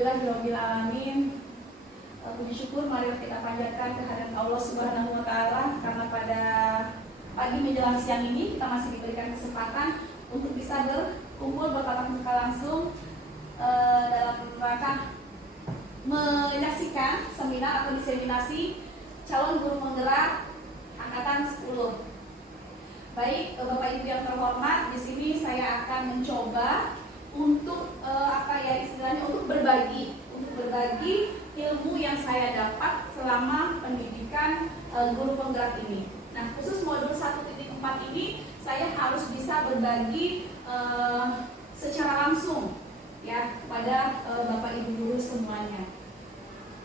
Alhamdulillahirabbil alamin. Puji syukur mari kita panjatkan kehadirat Allah Subhanahu wa taala karena pada pagi menjelang siang ini kita masih diberikan kesempatan untuk bisa berkumpul bertatap muka langsung dalam rangka menyaksikan seminar atau diseminasi calon guru penggerak angkatan 10. Baik, Bapak Ibu yang terhormat, di sini saya akan mencoba untuk istilahnya untuk berbagi ilmu yang saya dapat selama pendidikan guru penggerak ini. Nah, khusus modul 1.4 ini saya harus bisa berbagi secara langsung ya kepada Bapak Ibu guru semuanya.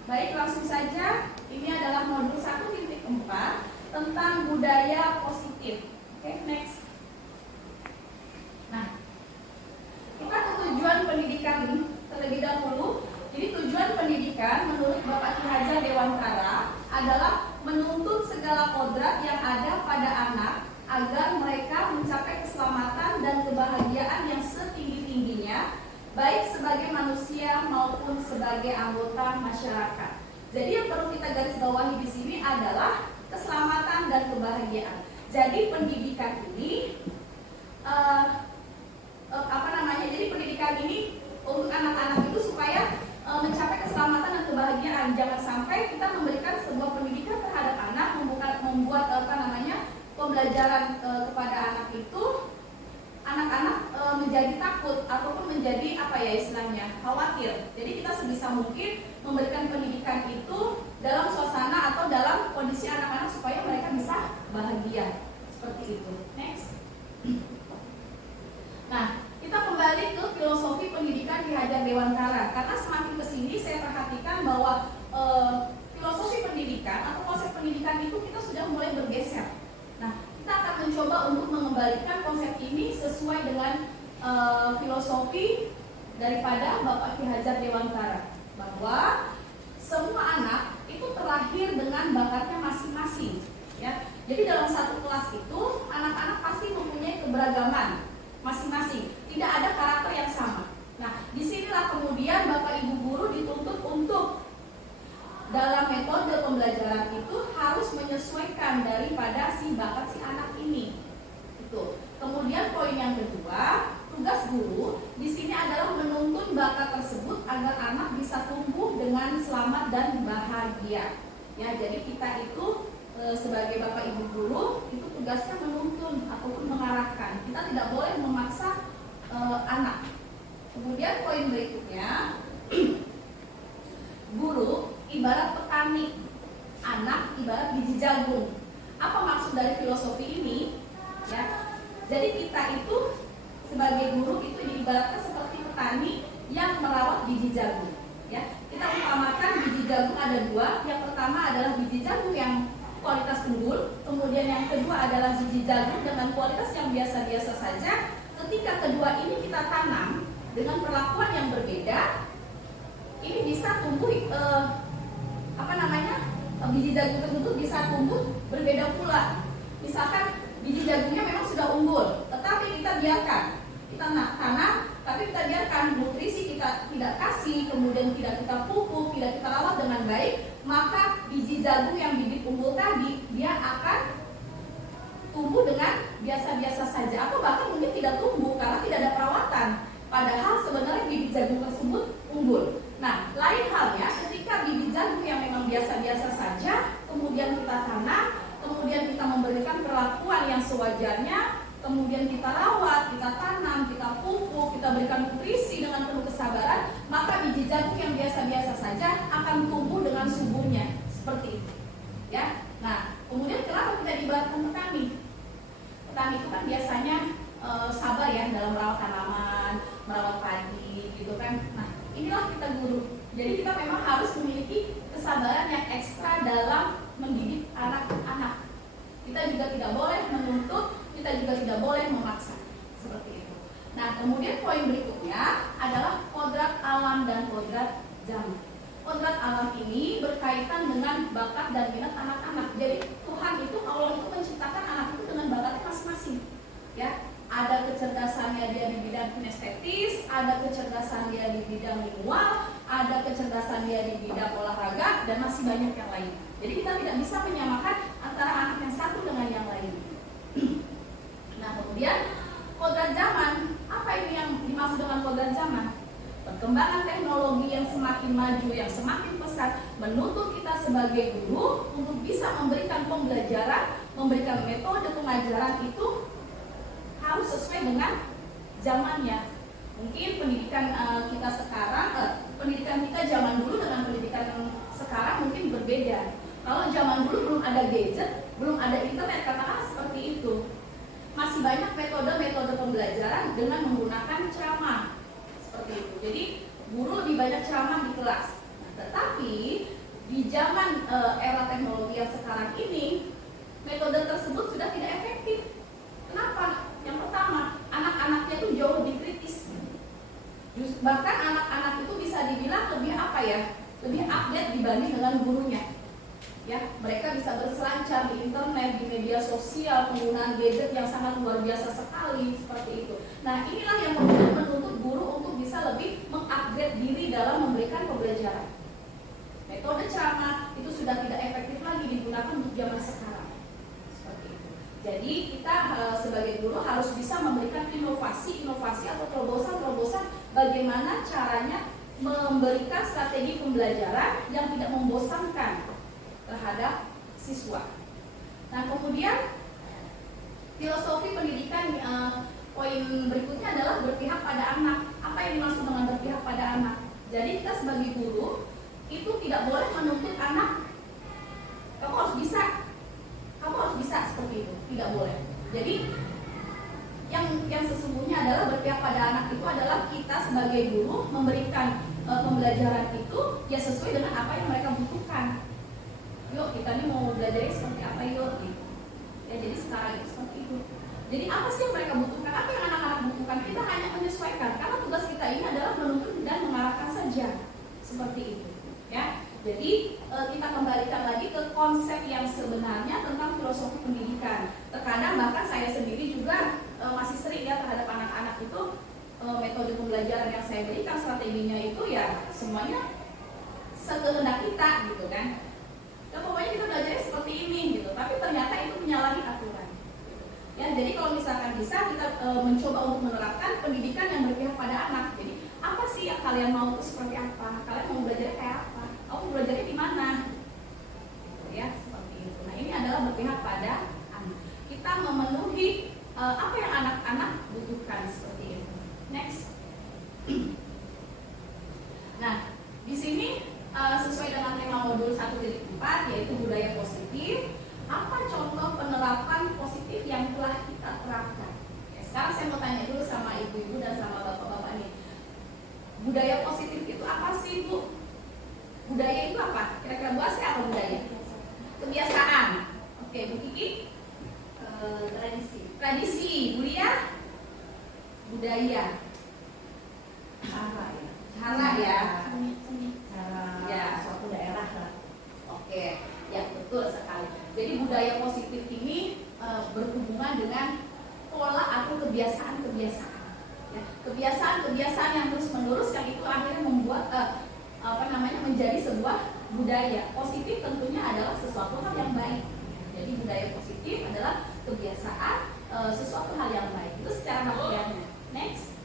Baik, langsung saja. Ini adalah modul 1.4 tentang budaya positif. Oke, next. Nah, kita ke tujuan pendidikan terlebih dahulu. Jadi tujuan pendidikan menurut Bapak Ki Hajar Dewantara adalah menuntut segala kodrat yang ada pada anak agar mereka mencapai keselamatan dan kebahagiaan yang setinggi-tingginya, baik sebagai manusia maupun sebagai anggota masyarakat. Jadi yang perlu kita garis bawahi di sini adalah keselamatan dan kebahagiaan. Jadi pendidikan ini jadi pendidikan ini untuk anak-anak itu supaya mencapai keselamatan dan kebahagiaan. Jangan sampai kita memberikan sebuah pendidikan terhadap anak, membuat pembelajaran kepada anak itu anak-anak menjadi takut ataupun menjadi khawatir. Jadi kita sebisa mungkin memberikan pendidikan itu dalam suasana atau dalam kondisi anak-anak supaya mereka bisa bahagia. Seperti itu. Next. Nah, kita kembali ke filosofi pendidikan Ki Hajar Dewantara. Karena semakin kesini saya perhatikan bahwa filosofi pendidikan atau konsep pendidikan itu kita sudah mulai bergeser. Nah, kita akan mencoba untuk mengembalikan konsep ini sesuai dengan filosofi daripada Bapak Ki Hajar Dewantara, bahwa semua anak itu terlahir dengan bakatnya masing-masing. Ya, jadi dalam satu kelas itu anak-anak pasti mempunyai keberagaman masing-masing, tidak ada karakter yang sama. Nah, disinilah kemudian Bapak Ibu guru dituntut untuk dalam metode pembelajaran itu harus menyesuaikan daripada si bakat si anak ini. Itu. Kemudian poin yang kedua, tugas guru di sini adalah menuntun bakat tersebut agar anak bisa tumbuh dengan selamat dan bahagia. Ya, jadi kita itu sebagai Bapak Ibu guru itu tugasnya menuntun ataupun mengarahkan. Kita tidak boleh memaksa anak. Kemudian poin berikutnya, guru ibarat petani, anak ibarat biji jagung. Apa maksud dari filosofi ini? Ya, jadi kita itu sebagai guru itu diibaratkan seperti petani yang merawat biji jagung. Ya, kita utamakan biji jagung ada dua. Yang pertama adalah biji jagung yang kualitas unggul, kemudian yang kedua adalah biji jagung dengan kualitas yang biasa-biasa saja. Ketika kedua ini kita tanam dengan perlakuan yang berbeda, ini bisa tumbuh biji jagung tersebut bisa tumbuh berbeda pula. Misalkan biji jagungnya memang sudah unggul, tetapi kita biarkan, kita tanam, tapi kita biarkan nutrisi kita tidak kasih, kemudian tidak kita pupuk, tidak kita rawat dengan baik, maka biji jagung yang bibit unggul tadi dia akan tumbuh dengan biasa-biasa saja, atau bahkan mungkin tidak tumbuh karena tidak ada perawatan. Padahal sebenarnya bibit jagung tersebut unggul. Nah, lain halnya ketika bibit jagung yang memang biasa-biasa saja, kemudian kita tanam, kemudian kita memberikan perlakuan yang sewajarnya, kemudian kita rawat, kita tanam, kita pupuk, kita berikan nutrisi dengan penuh kesabaran, maka biji jagung yang biasa-biasa saja akan tumbuh dengan suburnya. Seperti itu. Ya. Nah, kemudian kenapa tidak diibaratkan petani? Petani itu kan biasanya sabar ya dalam merawat tanaman, merawat padi, gitu kan. Nah, inilah kita guru. Jadi kita memang harus memiliki kesabaran yang ekstra dalam mendidik anak-anak. Kita juga tidak boleh menuntut, kita juga tidak boleh memaksa. Seperti itu. Nah, kemudian poin berikutnya adalah kodrat alam dan kodrat zaman. Kodrat alam ini berkaitan dengan bakat dan minat anak-anak. Jadi Tuhan itu, Allah itu menciptakan anak itu dengan bakatnya masing-masing. Ya, ada kecerdasannya dia di bidang kinestetis, ada kecerdasan dia di bidang manual, ada kecerdasan dia di bidang olahraga, dan masih banyak yang lain. Jadi kita tidak bisa menyamakan antara anak yang satu dengan yang lain. Nah, kemudian kodrat zaman, apa ini yang dimaksud dengan kodrat zaman? Perkembangan teknologi yang semakin maju, yang semakin pesat, menuntut kita sebagai guru untuk bisa memberikan pembelajaran, memberikan metode pengajaran itu harus sesuai dengan zamannya. Mungkin pendidikan kita sekarang, pendidikan kita zaman dulu dengan pendidikan sekarang mungkin berbeda. Kalau zaman dulu belum ada gadget, belum ada internet, katakanlah seperti itu. Masih banyak metode-metode pembelajaran dengan menggunakan ceramah. Seperti itu. Jadi guru lebih banyak ceramah di kelas. Nah, tetapi di zaman era teknologi yang sekarang ini, metode tersebut sudah tidak efektif. Kenapa? Yang pertama, anak-anaknya itu jauh lebih kritis. Bahkan anak-anak itu bisa dibilang lebih apa ya? Lebih update dibanding dengan gurunya. Ya, mereka bisa berselancar di internet, di media sosial, penggunaan gadget yang sangat luar biasa sekali seperti itu. Nah, inilah yang kemudian menuntut guru untuk bisa lebih mengupgrade diri dalam memberikan pembelajaran. Metode ceramah itu sudah tidak efektif lagi digunakan untuk zaman sekarang. Seperti itu. Jadi kita sebagai guru harus bisa memberikan inovasi atau terobosan bagaimana caranya memberikan strategi pembelajaran yang tidak membosankan terhadap siswa. Nah, kemudian filosofi pendidikan poin berikutnya adalah berpihak pada anak. Apa yang dimaksud dengan berpihak pada anak? Jadi kita sebagai guru itu tidak boleh menuntut anak kamu harus bisa seperti itu, tidak boleh. Jadi yang sesungguhnya adalah berpihak pada anak itu adalah kita sebagai guru memberikan pembelajaran itu ya sesuai dengan apa yang mereka butuhkan. Yuk, kita nih mau belajarnya seperti apa yuk gitu. Ya, jadi sekarang itu seperti itu. Jadi apa sih yang mereka butuhkan? Apa yang anak-anak butuhkan? Kita hanya menyesuaikan. Karena tugas kita ini adalah menuntun dan mengarahkan saja. Seperti itu. Ya. Jadi kita kembalikan lagi ke konsep yang sebenarnya tentang filosofi pendidikan. Terkadang bahkan saya sendiri juga masih sering ya terhadap anak-anak itu metode pembelajaran yang saya berikan, strateginya itu ya semuanya sekehendak kita gitu kan. Ya, pokoknya kita belajarnya seperti ini gitu, tapi ternyata itu menyalahi aturan. Ya, jadi kalau misalkan bisa kita mencoba untuk menerapkan pendidikan yang berpihak pada anak. Jadi apa sih yang kalian mau itu seperti apa? Kalian mau belajarnya kayak apa? Kamu belajarnya di mana? Gitu ya, seperti itu. Nah, ini adalah berpihak pada anak. Kita memenuhi apa yang anak-anak butuhkan seperti itu. Next. Nah, di sini sesuai dengan tema modul 1.4 yaitu budaya positif. Apa contoh penerapan positif yang telah kita terapkan? Oke, sekarang saya mau tanya dulu sama ibu-ibu dan sama bapak-bapak nih. Budaya positif itu apa sih, Bu? Budaya itu apa? Kira-kira buat saya apa budaya? Kebiasaan. Oke, Bu Kiki? Tradisi. Bu Lia? Budaya. Cara ya. Ya, suatu daerah lah. Oke, ya betul sekali. Jadi budaya positif ini berhubungan dengan pola atau kebiasaan-kebiasaan. Ya, kebiasaan-kebiasaan yang terus-menerus yang itu akhirnya membuat menjadi sebuah budaya. Positif tentunya adalah sesuatu hal yang baik. Jadi budaya positif adalah kebiasaan sesuatu hal yang baik. Itu secara harfiahnya. Next.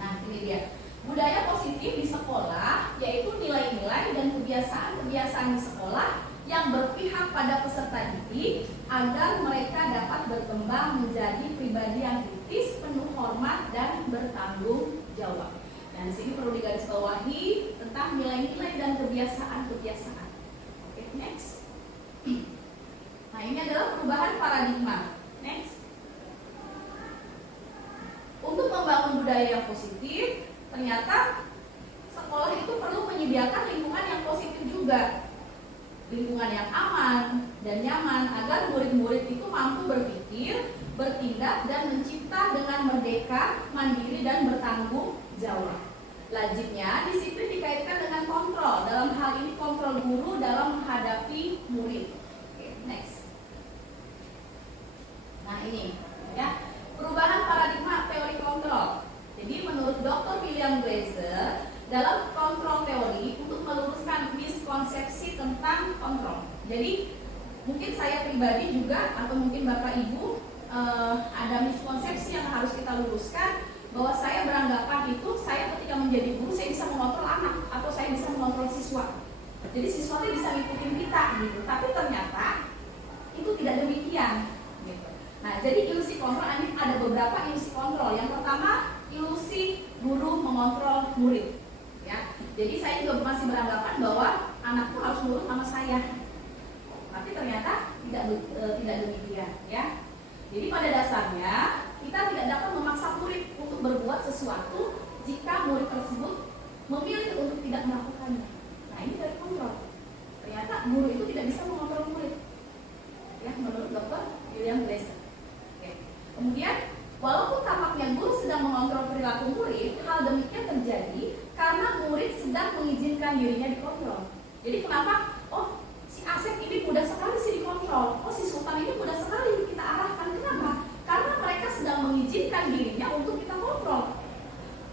Nah, ini dia. Budaya positif di sekolah yaitu nilai-nilai dan kebiasaan-kebiasaan di sekolah yang berpihak pada peserta didik agar mereka dapat berkembang menjadi pribadi yang kritis, penuh hormat dan bertanggung jawab. Dan di sini perlu digarisbawahi tentang nilai-nilai dan kebiasaan-kebiasaan. Oke, next. Nah, ini adalah perubahan paradigma. Next. Untuk membangun budaya yang positif, ternyata sekolah itu perlu menyediakan lingkungan yang positif juga. Lingkungan yang aman dan nyaman agar murid-murid itu mampu berpikir, bertindak, dan mencipta dengan merdeka, mandiri, dan bertanggung jawab. Selanjutnya, disiplin dikaitkan dengan kontrol. Dalam hal ini kontrol guru dalam menghadapi murid. Oke, next. Nah, ini ya, perubahan paradigma teori kontrol. Jadi menurut Dr. William Glaser, dalam kontrol teori untuk meluruskan miskonsepsi tentang kontrol. Jadi mungkin saya pribadi juga atau mungkin Bapak Ibu ada miskonsepsi yang harus kita luruskan, bahwa saya beranggapan itu saya ketika menjadi guru saya bisa mengontrol anak atau saya bisa mengontrol siswa. Jadi siswa itu bisa ngikutin kita gitu. Tapi ternyata itu tidak demikian gitu. Nah, jadi ilusi kontrol ini ada beberapa ilusi kontrol. Yang pertama, ilusi guru mengontrol murid. Ya. Jadi saya juga masih beranggapan bahwa anakku harus nurut sama saya. Tapi ternyata tidak demikian ya. Jadi pada dasarnya kita tidak dapat memaksa murid untuk berbuat sesuatu jika murid tersebut memilih untuk tidak melakukannya. Nah, ini dari kontrol. Ternyata guru itu tidak bisa mengontrol murid. Ya, menurut Dr. William Glasser. Oke. Kemudian, walaupun tampaknya guru sedang mengontrol perilaku murid, hal demikian terjadi karena murid sedang mengizinkan dirinya dikontrol. Jadi kenapa? Oh, si Asep ini mudah sekali sih dikontrol. Oh, si Sultan ini mudah sekali kita arahkan. Kenapa? Karena mereka sedang mengizinkan dirinya untuk kita kontrol.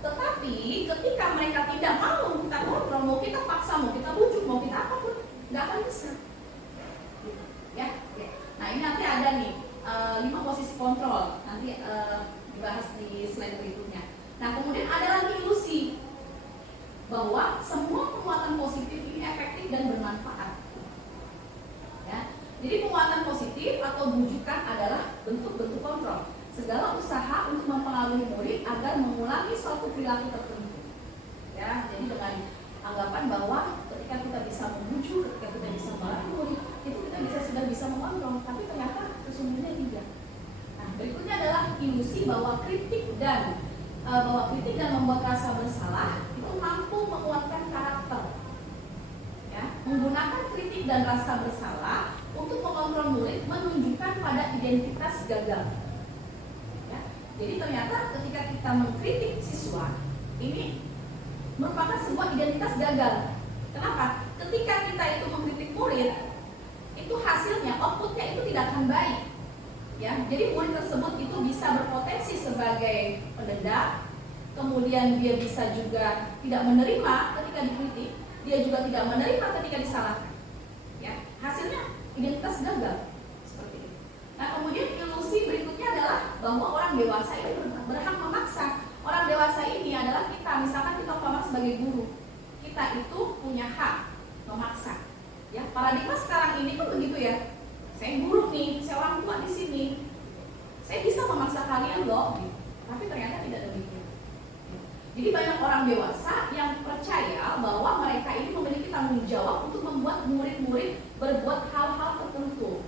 Tetapi ketika mereka tidak mau kita kontrol, mau kita paksa, mau kita bujuk, mau kita apapun, nggak akan bisa. Ya. Nah, ini nanti ada nih 5 posisi kontrol. Nanti dibahas di slide berikutnya. Nah, kemudian ada lagi ilusi bahwa semua penguatan positif ini efektif dan bermanfaat. Ya. Jadi penguatan positif atau bujukan adalah bentuk-bentuk kontrol. Segala usaha untuk mempengaruhi murid agar mengulangi suatu perilaku tertentu. Ya, jadi dengan anggapan bahwa ketika kita bisa membujuk, ketika kita bisa melatih murid, itu kita sudah bisa mengontrol. Tapi ternyata sesungguhnya tidak. Nah, berikutnya adalah ilusi bahwa kritik dan membuat rasa bersalah itu mampu menguatkan karakter. Ya, menggunakan kritik dan rasa bersalah untuk mengontrol murid menunjukkan pada identitas gagal. Ya, jadi ternyata ketika kita mengkritik siswa, ini merupakan sebuah identitas gagal. Kenapa? Ketika kita itu mengkritik murid, itu hasilnya, outputnya itu tidak akan baik. Ya, jadi murid tersebut itu bisa berpotensi sebagai pendendam, kemudian dia bisa juga tidak menerima ketika dikritik, dia juga tidak menerima ketika disalahkan. Ya, hasilnya identitas gagal seperti itu. Nah, kemudian ilusi berikutnya adalah bahwa orang dewasa itu berhak memaksa. Orang dewasa ini adalah kita, misalkan kita umpama sebagai guru, kita itu punya hak memaksa. Ya, paradigma sekarang ini kan begitu ya. Saya guru nih, saya orang tua di sini, saya bisa memaksa kalian loh. Gitu. Tapi ternyata tidak demikian. Jadi banyak orang dewasa yang percaya bahwa mereka ini memiliki tanggung jawab untuk membuat murid-murid berbuat hal-hal tertentu.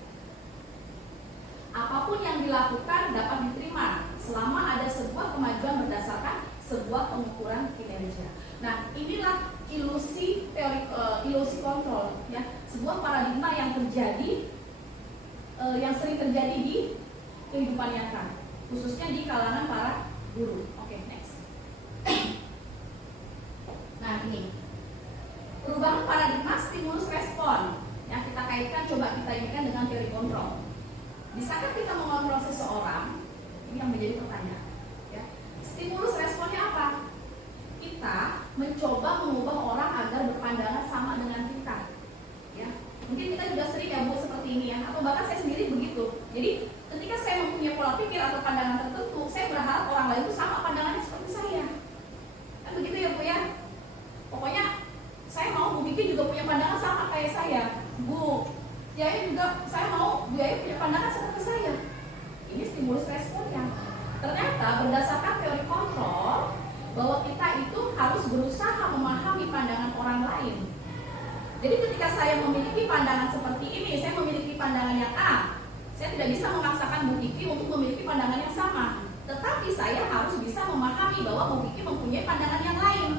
Apapun yang dilakukan dapat diterima selama ada sebuah kemajuan berdasarkan sebuah pengukuran kinerja. Nah, inilah ilusi teori ilusi kontrol, ya, sebuah paradigma yang terjadi, yang sering terjadi di kehidupan nyata, khususnya di kalangan para guru. Oke, next. Nah, ini perubahan paradigma stimulus respon. Ya, kita kaitkan, coba kita inikan dengan teori kontrol. Bisakah kita mengontrol seseorang? Ini yang menjadi pertanyaan. Ya. Stimulus responnya apa? Kita mencoba mengubah orang agar berpandangan sama dengan kita. Ya. Mungkin kita juga sering ya Bu seperti ini ya, atau bahkan saya sendiri begitu. Jadi ketika saya mempunyai pola pikir atau pandangan tertentu, saya berharap orang lain itu sama pandangannya seperti saya. Kan begitu ya Bu ya? Pokoknya saya mau Bu Kiki juga punya pandangan sama kayak saya. Bu Yaya juga, saya mau Bu Yaya punya pandangan seperti saya. Ini stimulus responnya. Ternyata berdasarkan teori kontrol, bahwa kita itu harus berusaha memahami pandangan orang lain. Jadi ketika saya memiliki pandangan seperti ini, saya memiliki pandangan yang A, saya tidak bisa memaksakan Bu Kiki untuk memiliki pandangan yang sama. Tetapi saya harus bisa memahami bahwa Bu Kiki mempunyai pandangan yang lain.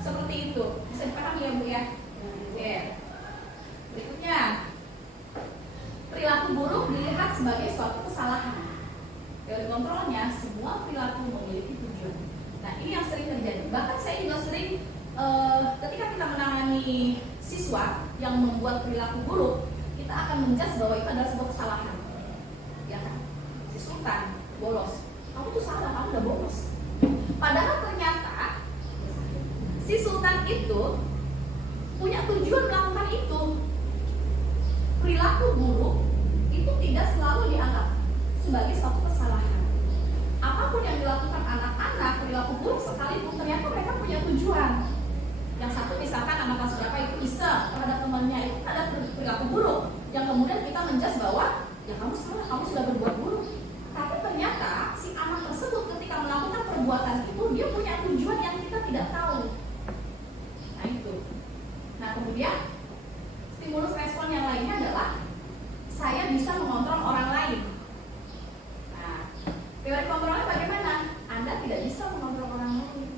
Seperti itu. Bisa dipahami ya Bu ya? Ya. Berikutnya, perilaku buruk dilihat sebagai suatu kesalahan. Teori kontrolnya, semua perilaku memiliki tujuan. Nah, ini yang sering terjadi. Bahkan saya juga sering ketika kita menangani siswa yang membuat perilaku buruk, kita akan menjudge bahwa itu adalah sebuah kesalahan. Ya kan? Si Sultan bolos. Kamu tuh salah, kamu udah bolos. Padahal ternyata si sultan itu punya tujuan melakukan itu. Perilaku buruk itu tidak selalu dianggap sebagai suatu kesalahan. Apapun yang dilakukan anak-anak, perilaku buruk sekalipun ternyata mereka punya tujuan. Yang satu misalkan anak kelas berapa itu iseng terhadap temannya, itu ada perilaku buruk. Yang kemudian kita menjudge bahwa ya kamu salah, kamu sudah berbuat buruk. Tapi ternyata si anak tersebut ketika melakukan perbuatan itu dia punya tujuan yang kita tidak tahu. Nah itu. Nah kemudian stimulus respon yang lainnya adalah saya bisa mengontrol orang lain. Nah, teori kontrolnya bagaimana? Anda tidak bisa mengontrol orang lain.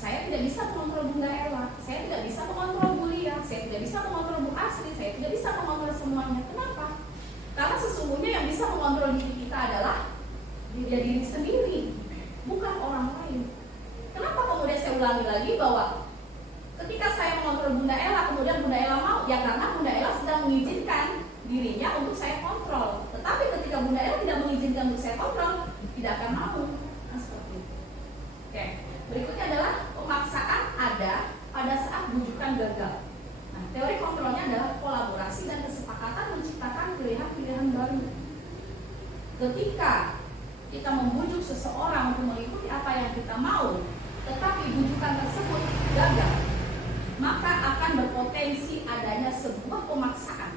Saya tidak bisa mengontrol Bunda Ella, saya tidak bisa mengontrol Bu Lia, saya tidak bisa mengontrol Bu Asri, saya tidak bisa mengontrol semuanya. Kenapa? Karena sesungguhnya yang bisa mengontrol diri kita adalah diri sendiri, bukan orang lain. Kenapa kemudian saya ulangi lagi bahwa ketika saya mengontrol Bunda Ella, kemudian Bunda Ella mau, ya karena Bunda Ella sedang mengizinkan dirinya untuk saya kontrol. Tetapi ketika Bunda Ella tidak mengizinkan untuk saya kontrol, tidak akan mau. Nah, seperti itu. Oke. Berikutnya adalah pemaksaan ada pada saat bujukan gagal. Nah, teori kontrolnya adalah kolaborasi dan kesepakatan menciptakan pilihan-pilihan baru. Ketika kita membujuk seseorang untuk mengikuti apa yang kita mau, tetapi bujukan tersebut gagal, maka akan berpotensi adanya sebuah pemaksaan.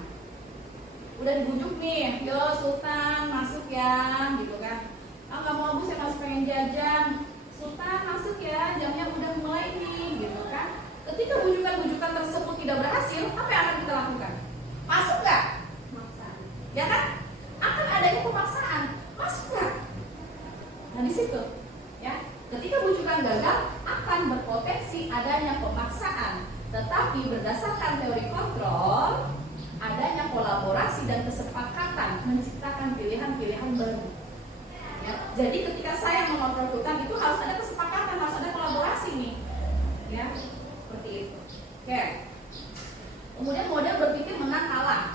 Udah dibujuk nih, yo Sultan masuk ya, gitu kan? Ah nggak mau Bu, saya masih pengen jajan. Sultan masuk ya, jamnya udah mulai nih, gitu kan? Ketika bujukan-bujukan tersebut tidak berhasil, apa yang akan kita lakukan? Masuk nggak? Ya kan? Akan adanya pemaksaan. Masuk nggak? Nah di situ, ya. Ketika bujukan gagal, akan berpotensi adanya pemaksaan. Tetapi berdasarkan teori kontrol, adanya kolaborasi dan kesepakatan menciptakan pilihan-pilihan baru. Ya, jadi ketika saya mengontrol hutan itu harus ada kesepakatan, harus ada kolaborasi nih, ya seperti itu. Oke. Kemudian model berpikir menang kalah,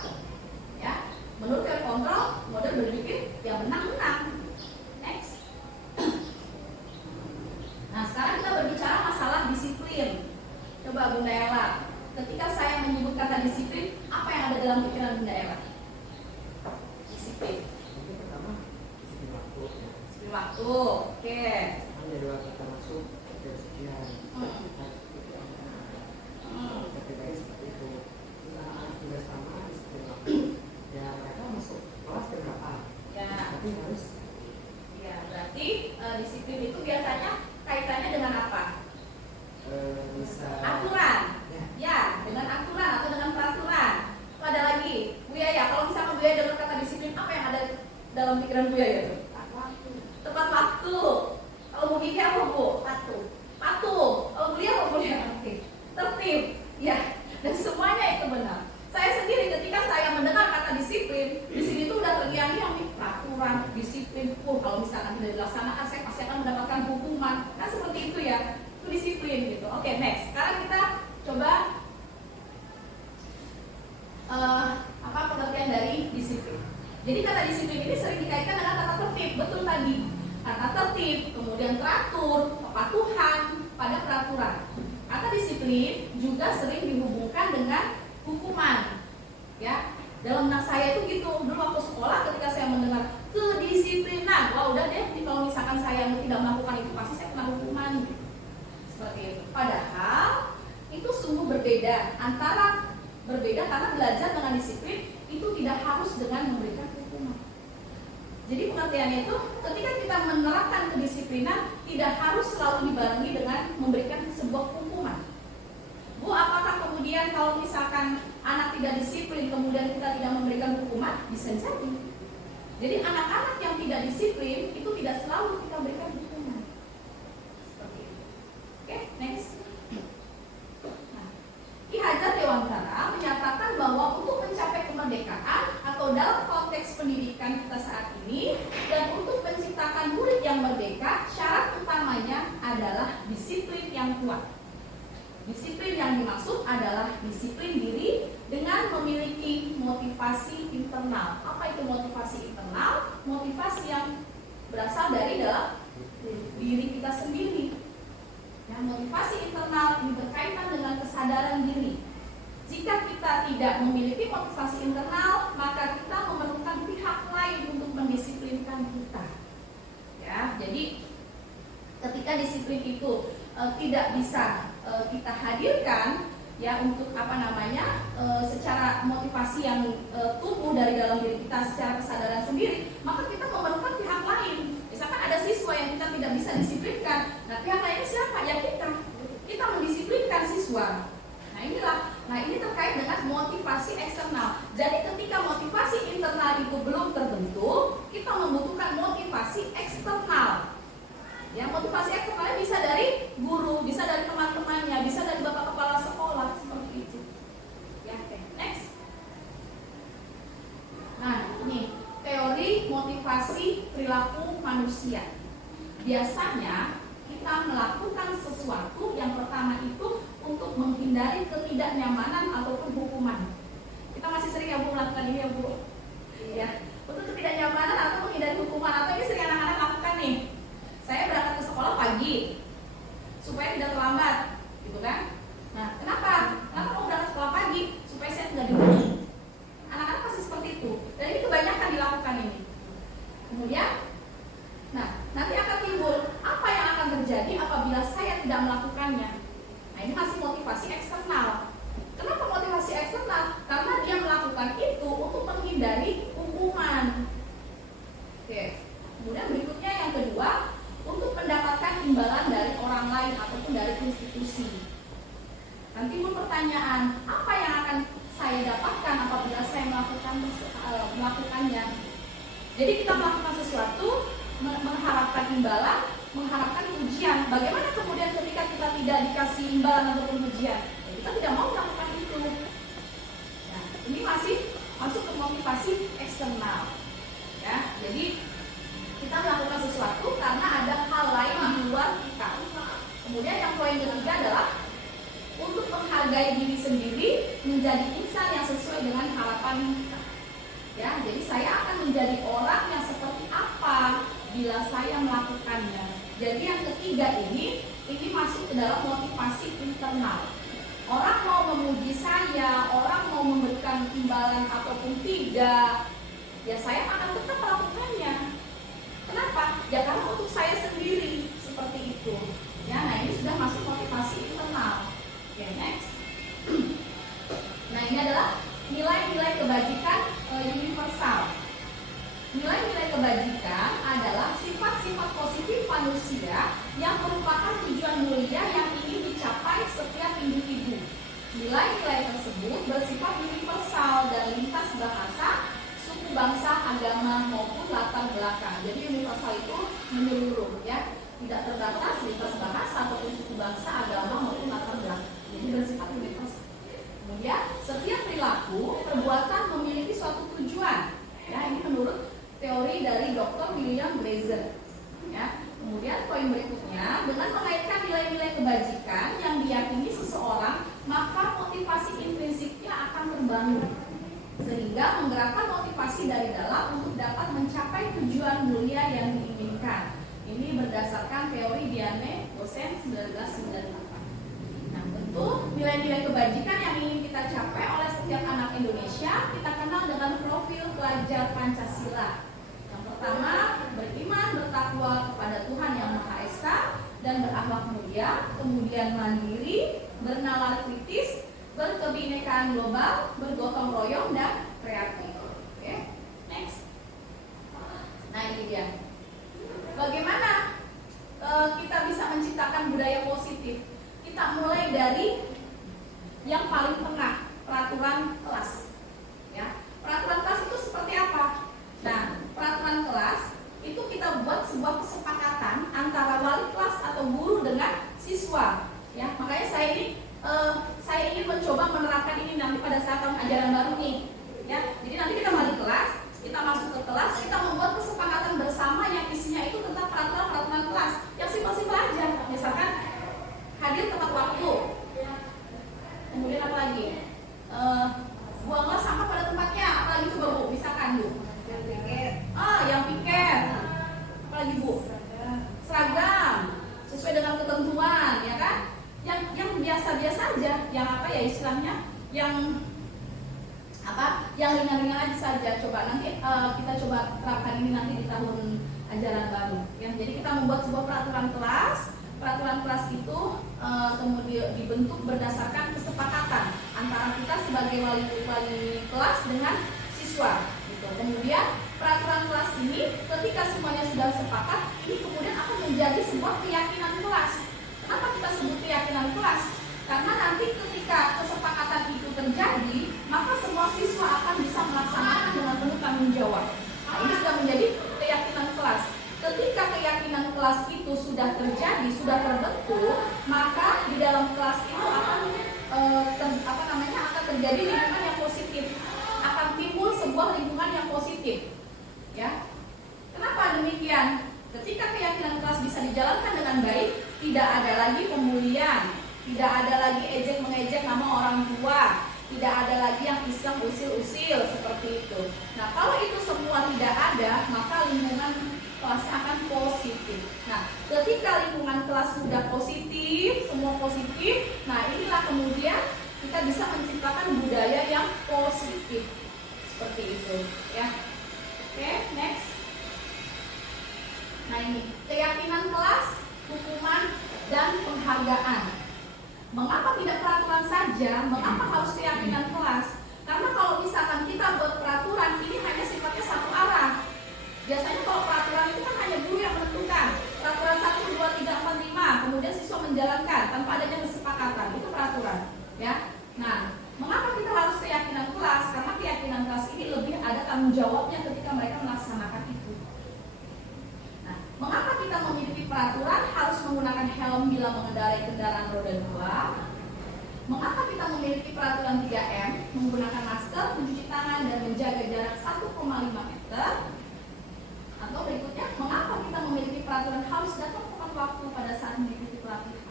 ya. Menurut teori kontrol, model berpikir yang menang. Next. Nah sekarang kita berbicara masalah disiplin. Coba Bunda Ella, ketika saya menyebut kata disiplin, apa yang ada dalam pikiran Bunda Ella? Disiplin. Waktu, oke. Jadwal kita masuk jam sekian. Seperti itu. Saat sudah sama seperti waktu. Ya mereka masuk kelas jam berapa? Ya. Tapi harus. Ya berarti disiplin itu biasanya kaitannya dengan apa? Bisa. Aturan. Ya, dengan aturan atau dengan peraturan. Ada lagi, Bu Yaya. Kalau misalnya Bu Yaya dengar kata disiplin, apa yang ada dalam pikiran Bu Yaya itu? Tepat waktu. Kalau Bu Kiki apa Bu? Patuh. Kalau Bu Lia apa Bu Lia? Oke. Tertib. Ya. Dan semuanya itu benar. Saya sendiri ketika saya mendengar kata disiplin, di sini tuh udah terngiang-ngiang nih peraturan, disiplin. Kalau misalkan tidak dilaksanakan, saya pasti akan mendapatkan hukuman. Kan seperti itu ya. Itu disiplin gitu. Oke, next. Sekarang kita coba pengertian dari disiplin. Jadi kata disiplin ini sering dikaitkan dengan tata tertib. Betul tadi. Tata tertib, kemudian teratur, kepatuhan pada peraturan. Kata disiplin juga sering dihubungkan dengan hukuman. Ya, dalam benak saya itu gitu. Dulu waktu sekolah ketika saya mendengar kedisiplinan, wah udah deh, kalau misalkan saya tidak melakukan itu pasti saya kena hukuman. Seperti itu. Padahal itu sungguh berbeda. Antara berbeda karena belajar dengan disiplin itu tidak harus dengan memberikan hukuman. Jadi pengertiannya itu ketika kita menerapkan kedisiplinan tidak harus selalu dibarengi dengan memberikan sebuah hukuman. Bu, apakah kemudian kalau misalkan anak tidak disiplin kemudian kita tidak memberikan hukuman? Bisa jadi. Jadi anak-anak yang tidak disiplin itu tidak selalu kita berikan hukuman. Seperti itu. Oke, next. Ki Hajar Dewantara menyatakan bahwa untuk mencapai kemerdekaan atau dalam konteks pendidikan kita saat ini dan untuk menciptakan murid yang merdeka, syarat utamanya adalah disiplin yang kuat. Disiplin yang dimaksud adalah disiplin diri dengan memiliki motivasi internal. Apa itu motivasi internal? Motivasi yang berasal dari dalam diri kita sendiri. Ya, motivasi Motivasi internal ini berkaitan dengan kesadaran diri. Jika kita tidak memiliki motivasi internal, maka kita memerlukan pihak lain untuk mendisiplinkan kita. Ya, jadi ketika disiplin itu tidak bisa kita hadirkan, ya, untuk secara motivasi yang tumbuh dari dalam diri kita secara kesadaran sendiri, maka kita memerlukan pihak lain. Misalkan ada siswa yang kita tidak bisa disiplinkan, nah pihak lainnya siapa? Ya kita mendisiplinkan siswa. Nah ini terkait dengan motivasi eksternal. Jadi ketika motivasi internal itu belum terbentuk, kita membutuhkan motivasi eksternal. Ya, motivasi eksternalnya bisa dari guru, bisa dari teman-temannya, bisa dari bapak kepala sekolah, seperti itu. Ya, oke. Next. Nah, ini teori motivasi perilaku manusia. Biasanya kita melakukan sesuatu yang pertama itu untuk menghindari ketidaknyamanan ataupun hukuman. Kita masih sering ya Bu melakukan ini ya Bu. Ya, untuk ketidaknyamanan atau menghindari hukuman, atau ini sering anak-anak lakukan nih. Saya berangkat ke sekolah pagi supaya tidak terlambat, gitu kan? Nah, kenapa mau berangkat sekolah pagi? Supaya saya tidak dibully. Anak-anak pasti seperti itu. Dan ini kebanyakan dilakukan ini. Kemudian, nah, nanti akan timbul apa yang akan terjadi apabila saya tidak melakukannya. Nah, ini masih motivasi eksternal. Kenapa motivasi eksternal? Karena dia melakukan itu untuk menghindari hukuman. Oke. Kemudian berikutnya yang kedua, untuk mendapatkan imbalan dari orang lain ataupun dari institusi. Nanti pun pertanyaan, apa yang akan saya dapatkan apabila saya melakukannya? Jadi kita melakukan sesuatu, mengharapkan imbalan, mengharapkan pujian. Bagaimana kemudian ketika kita tidak dikasih imbalan ataupun pujian? Ya, kita tidak mau melakukan itu. Nah, ini masih masuk ke motivasi eksternal. Ya, jadi kita melakukan sesuatu karena ada hal lain di luar kita. Kemudian yang poin ketiga adalah untuk menghargai diri sendiri, menjadi insan yang sesuai dengan harapan kita. Ya, jadi saya akan menjadi orang yang seperti apa bila saya melakukannya. Jadi yang ketiga ini masuk ke dalam motivasi internal. Orang mau memuji saya, orang mau memberikan imbalan ataupun tidak, ya saya akan tetap melakukannya. Kenapa? Ya karena untuk saya sendiri seperti itu. Ya, nah ini sudah masuk motivasi internal. Oke, next. Nah ini adalah nilai-nilai kebajikan universal. Nilai-nilai kebajikan adalah sifat-sifat positif manusia yang merupakan tujuan mulia yang ingin dicapai setiap individu. Nilai-nilai tersebut bersifat universal dan lintas bahasa, suku, bangsa, agama maupun latar belakang. Jadi universal itu menyeluruh, ya, tidak terbatas lintas bahasa ataupun suku, bangsa, agama maupun latar belakang. Jadi bersifat universal. Kemudian setiap perilaku perbuatan memiliki suatu tujuan. Ya, ini menurut teori dari Dr. William Blazer. Ya, kemudian poin berikutnya, dengan mengaitkan nilai-nilai kebajikan yang diyakini seseorang, maka motivasi intrinsiknya akan terbangun, sehingga menggerakkan motivasi dari dalam untuk dapat mencapai tujuan mulia yang diinginkan. Ini berdasarkan teori Diane Gosen 1998. Nah, tentu nilai-nilai kebajikan yang ingin kita capai oleh setiap anak Indonesia kita kenal dengan profil pelajar Pancasila. Yang pertama, beriman, bertakwa kepada Tuhan Yang Maha Esa dan berakhlak mulia, kemudian mandiri, bernalar kritis, berkebinekaan global, bergotong royong, dan kreatif. Oke, next. Nah ini dia. Bagaimana kita bisa menciptakan budaya positif? Kita mulai dari yang paling tengah, peraturan kelas. Ya, peraturan kelas itu seperti apa? Nah, peraturan kelas itu kita buat sebuah kesepakatan antara wali kelas atau guru dengan siswa. Ya, makanya saya ingin mencoba menerapkan ini nanti pada saat tahun ajaran baru nih. Ya, jadi nanti kita balik kelas, kita masuk ke kelas, kita membuat kesepakatan bersama yang isinya itu tentang peraturan kelas yang simpel-simpel aja. yang apa? Yang ringan-ringan aja saja. Coba nanti kita coba terapkan ini nanti di tahun ajaran baru. Ya, jadi kita membuat sebuah peraturan kelas. Peraturan kelas itu kemudian dibentuk berdasarkan kesepakatan antara kita sebagai wali kelas dengan siswa. Gitu. Kemudian peraturan kelas ini ketika semuanya sudah sepakat, ini kemudian akan menjadi sebuah keyakinan kelas. Kenapa kita sebut keyakinan kelas? Karena nanti ketika kesepakatan itu terjadi, maka semua siswa akan bisa melaksanakan dengan penuh tanggung jawab. Nah, ini sudah menjadi keyakinan kelas. Ketika keyakinan kelas itu sudah terjadi, sudah terbentuk, maka di dalam kelas itu akan akan terjadi lingkungan yang positif, akan timbul sebuah lingkungan yang positif. Ya, kenapa demikian? Ketika keyakinan kelas bisa dijalankan dengan baik, tidak ada lagi pembulian, tidak ada lagi ejek mengejek nama orang tua, tidak ada lagi yang iseng usil-usil seperti itu. Nah, kalau itu semua tidak ada, maka lingkungan kelas akan positif. Nah, ketika lingkungan kelas sudah positif, semua positif, nah inilah kemudian kita bisa menciptakan budaya yang positif seperti itu, ya. Oke, next. Nah, ini keyakinan kelas, hukuman, dan penghargaan. Mengapa tidak peraturan saja? Mengapa harus keyakinan kelas? Karena kalau misalkan kita buat peraturan, ini hanya sifatnya satu arah. Biasanya kalau peraturan itu kan hanya guru yang menentukan. Peraturan 1, 2, 3, 4, 5, kemudian siswa menjalankan tanpa adanya kesepakatan. Itu peraturan, ya. Nah, mengapa kita harus keyakinan kelas? Karena keyakinan kelas ini lebih ada tanggung jawabnya ketika mereka melaksanakan itu. Nah, mengapa kita memiliki peraturan harus menggunakan helm bila mengendarai kendaraan roda 2? Mengapa kita memiliki peraturan 3M, menggunakan masker, mencuci tangan, dan menjaga jarak 1,5 meter? Atau berikutnya, mengapa kita memiliki peraturan harus datang tepat waktu pada saat mengikuti pelatihan?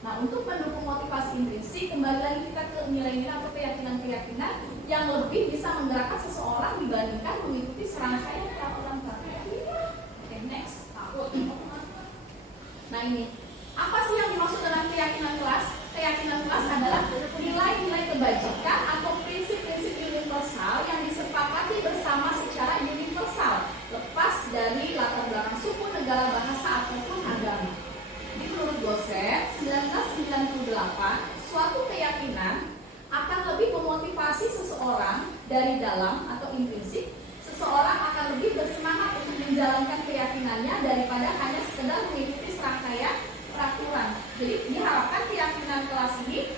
Nah, untuk mendukung motivasi intrinsik, kembali lagi kita ke nilai-nilai atau keyakinan-keyakinan yang lebih bisa menggerakkan seseorang dibandingkan mengikuti serangkaian peraturan-peraturan. Oke, next. Nah, ini apa sih yang dimaksud dengan keyakinan kelas? Keyakinan kelas adalah nilai-nilai kebajikan atau prinsip-prinsip universal yang disepakati bersama secara universal, lepas dari latar belakang suku, negara, bahasa, ataupun agama. Jadi menurut Gosset 1998, suatu keyakinan akan lebih memotivasi seseorang dari dalam atau intrinsik. Seseorang akan lebih bersemangat untuk menjalankan keyakinannya daripada hanya sekedar mengikuti serangkaian peraturan. Jadi diharapkan keyakinan kelas ini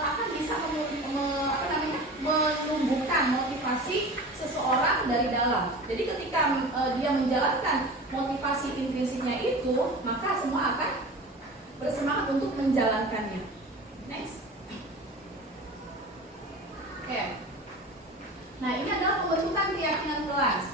akan bisa menumbuhkan motivasi seseorang dari dalam. Jadi ketika dia menjalankan motivasi intrinsiknya itu, maka semua akan bersemangat untuk menjalankannya. Next. Oke. Nah, ini adalah pembentukan keyakinan kelas.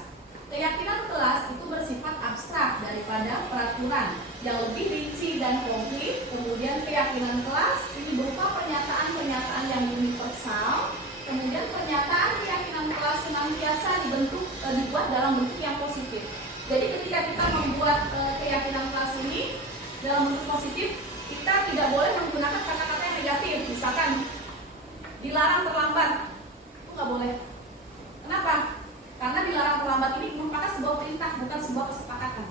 Keyakinan kelas itu bersifat abstrak daripada peraturan yang lebih rinci dan konkret. Kemudian keyakinan kelas ini berupa pernyataan-pernyataan yang universal. Kemudian pernyataan keyakinan kelas senantiasa dibuat dalam bentuk yang positif. Jadi ketika kita membuat keyakinan kelas ini dalam bentuk positif, kita tidak boleh menggunakan kata-kata yang negatif. Misalkan dilarang terlambat, itu nggak boleh. Kenapa? Karena dilarang terlambat ini merupakan sebuah perintah, bukan sebuah kesepakatan.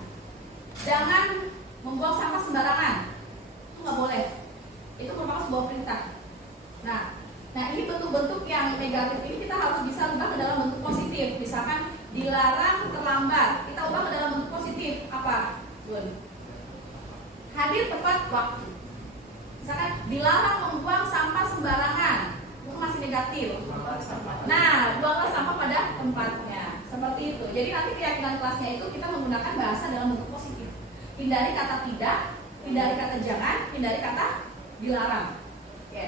Jangan membuang sampah sembarangan, itu nggak boleh. Itu merupakan sebuah perintah. Nah ini bentuk-bentuk yang negatif ini kita harus bisa ubah ke dalam bentuk positif. Misalkan dilarang terlambat, kita ubah ke dalam bentuk positif. Apa? Hadir tepat waktu. Misalkan dilarang membuang sampah sembarangan, itu masih negatif. Nah, buanglah sampah pada tempatnya. Seperti itu. Jadi nanti keyakinan kelasnya itu kita menggunakan bahasa dalam bentuk positif. Hindari kata tidak, hindari kata jangan, hindari kata dilarang. Oke.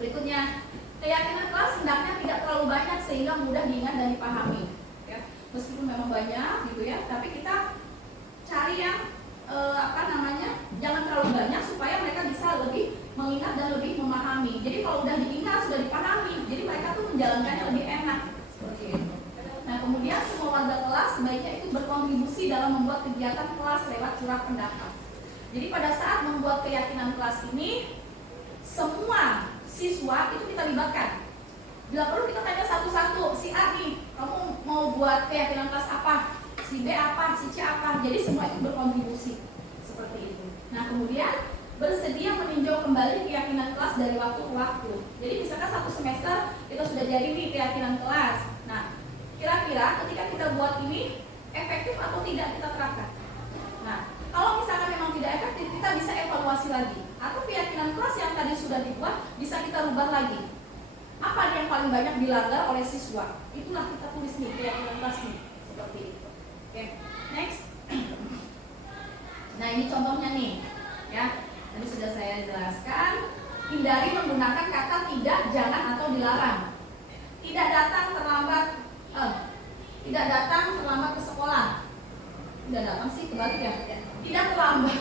Berikutnya, keyakinan kelas hendaknya tidak terlalu banyak sehingga mudah diingat dan dipahami. Ya. Meskipun memang banyak gitu ya, tapi kita cari yang jangan terlalu banyak supaya mereka bisa lebih mengingat dan lebih memahami. Jadi kalau udah diingat, sudah dipahami, jadi mereka tuh menjalankannya lebih enak seperti itu. Nah, kemudian semua warga kelas sebaiknya ikut berkontribusi dalam membuat kegiatan kelas lewat curah pendapat. Jadi pada saat membuat keyakinan kelas ini, semua siswa itu kita libatkan. Bila perlu kita tanya satu-satu, si A nih, kamu mau buat keyakinan kelas apa? Si B apa? Si C apa? Jadi semua itu berkontribusi seperti itu. Nah kemudian bersedia meninjau kembali keyakinan kelas dari waktu ke waktu. Jadi misalkan satu semester kita sudah jadi nih keyakinan kelas. Nah kira-kira ketika kita buat ini efektif atau tidak kita terapkan. Nah kalau misalkan memang tidak efektif, kita bisa evaluasi lagi. Atau keyakinan kelas yang tadi sudah dibuat bisa kita rubah lagi. Apa yang paling banyak dilanggar oleh siswa? Itulah kita tulis nih keyakinan kelas nih, seperti itu. Oke, next. Nah ini contohnya nih, ya. Tadi sudah saya jelaskan. Hindari menggunakan kata tidak, jangan atau dilarang. Tidak datang terlambat. Tidak datang terlambat ke sekolah. Tidak datang sih kebalik ya. Tidak terlambat.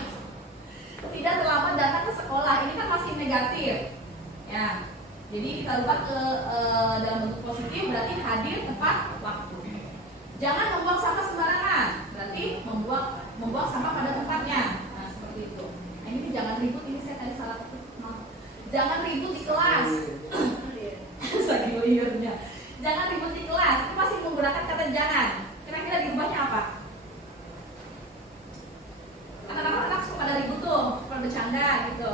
Tidak terlambat datang ke sekolah. Ini kan masih negatif. Ya. Jadi kita rubah ke dalam bentuk positif, berarti hadir tepat waktu. Jangan membuang sampah sembarangan, berarti membuang sampah pada tempatnya. Nah seperti itu. Nah, ini jangan ribut, ini saya tadi salah ketik. Jangan ribut di kelas. Saking liurnya. Jangan ribut di kelas. Itu masih menggunakan kata jangan. Kira-kira dirubahnya apa? Anak-anak suka pada ribut tuh, suka bercanda gitu.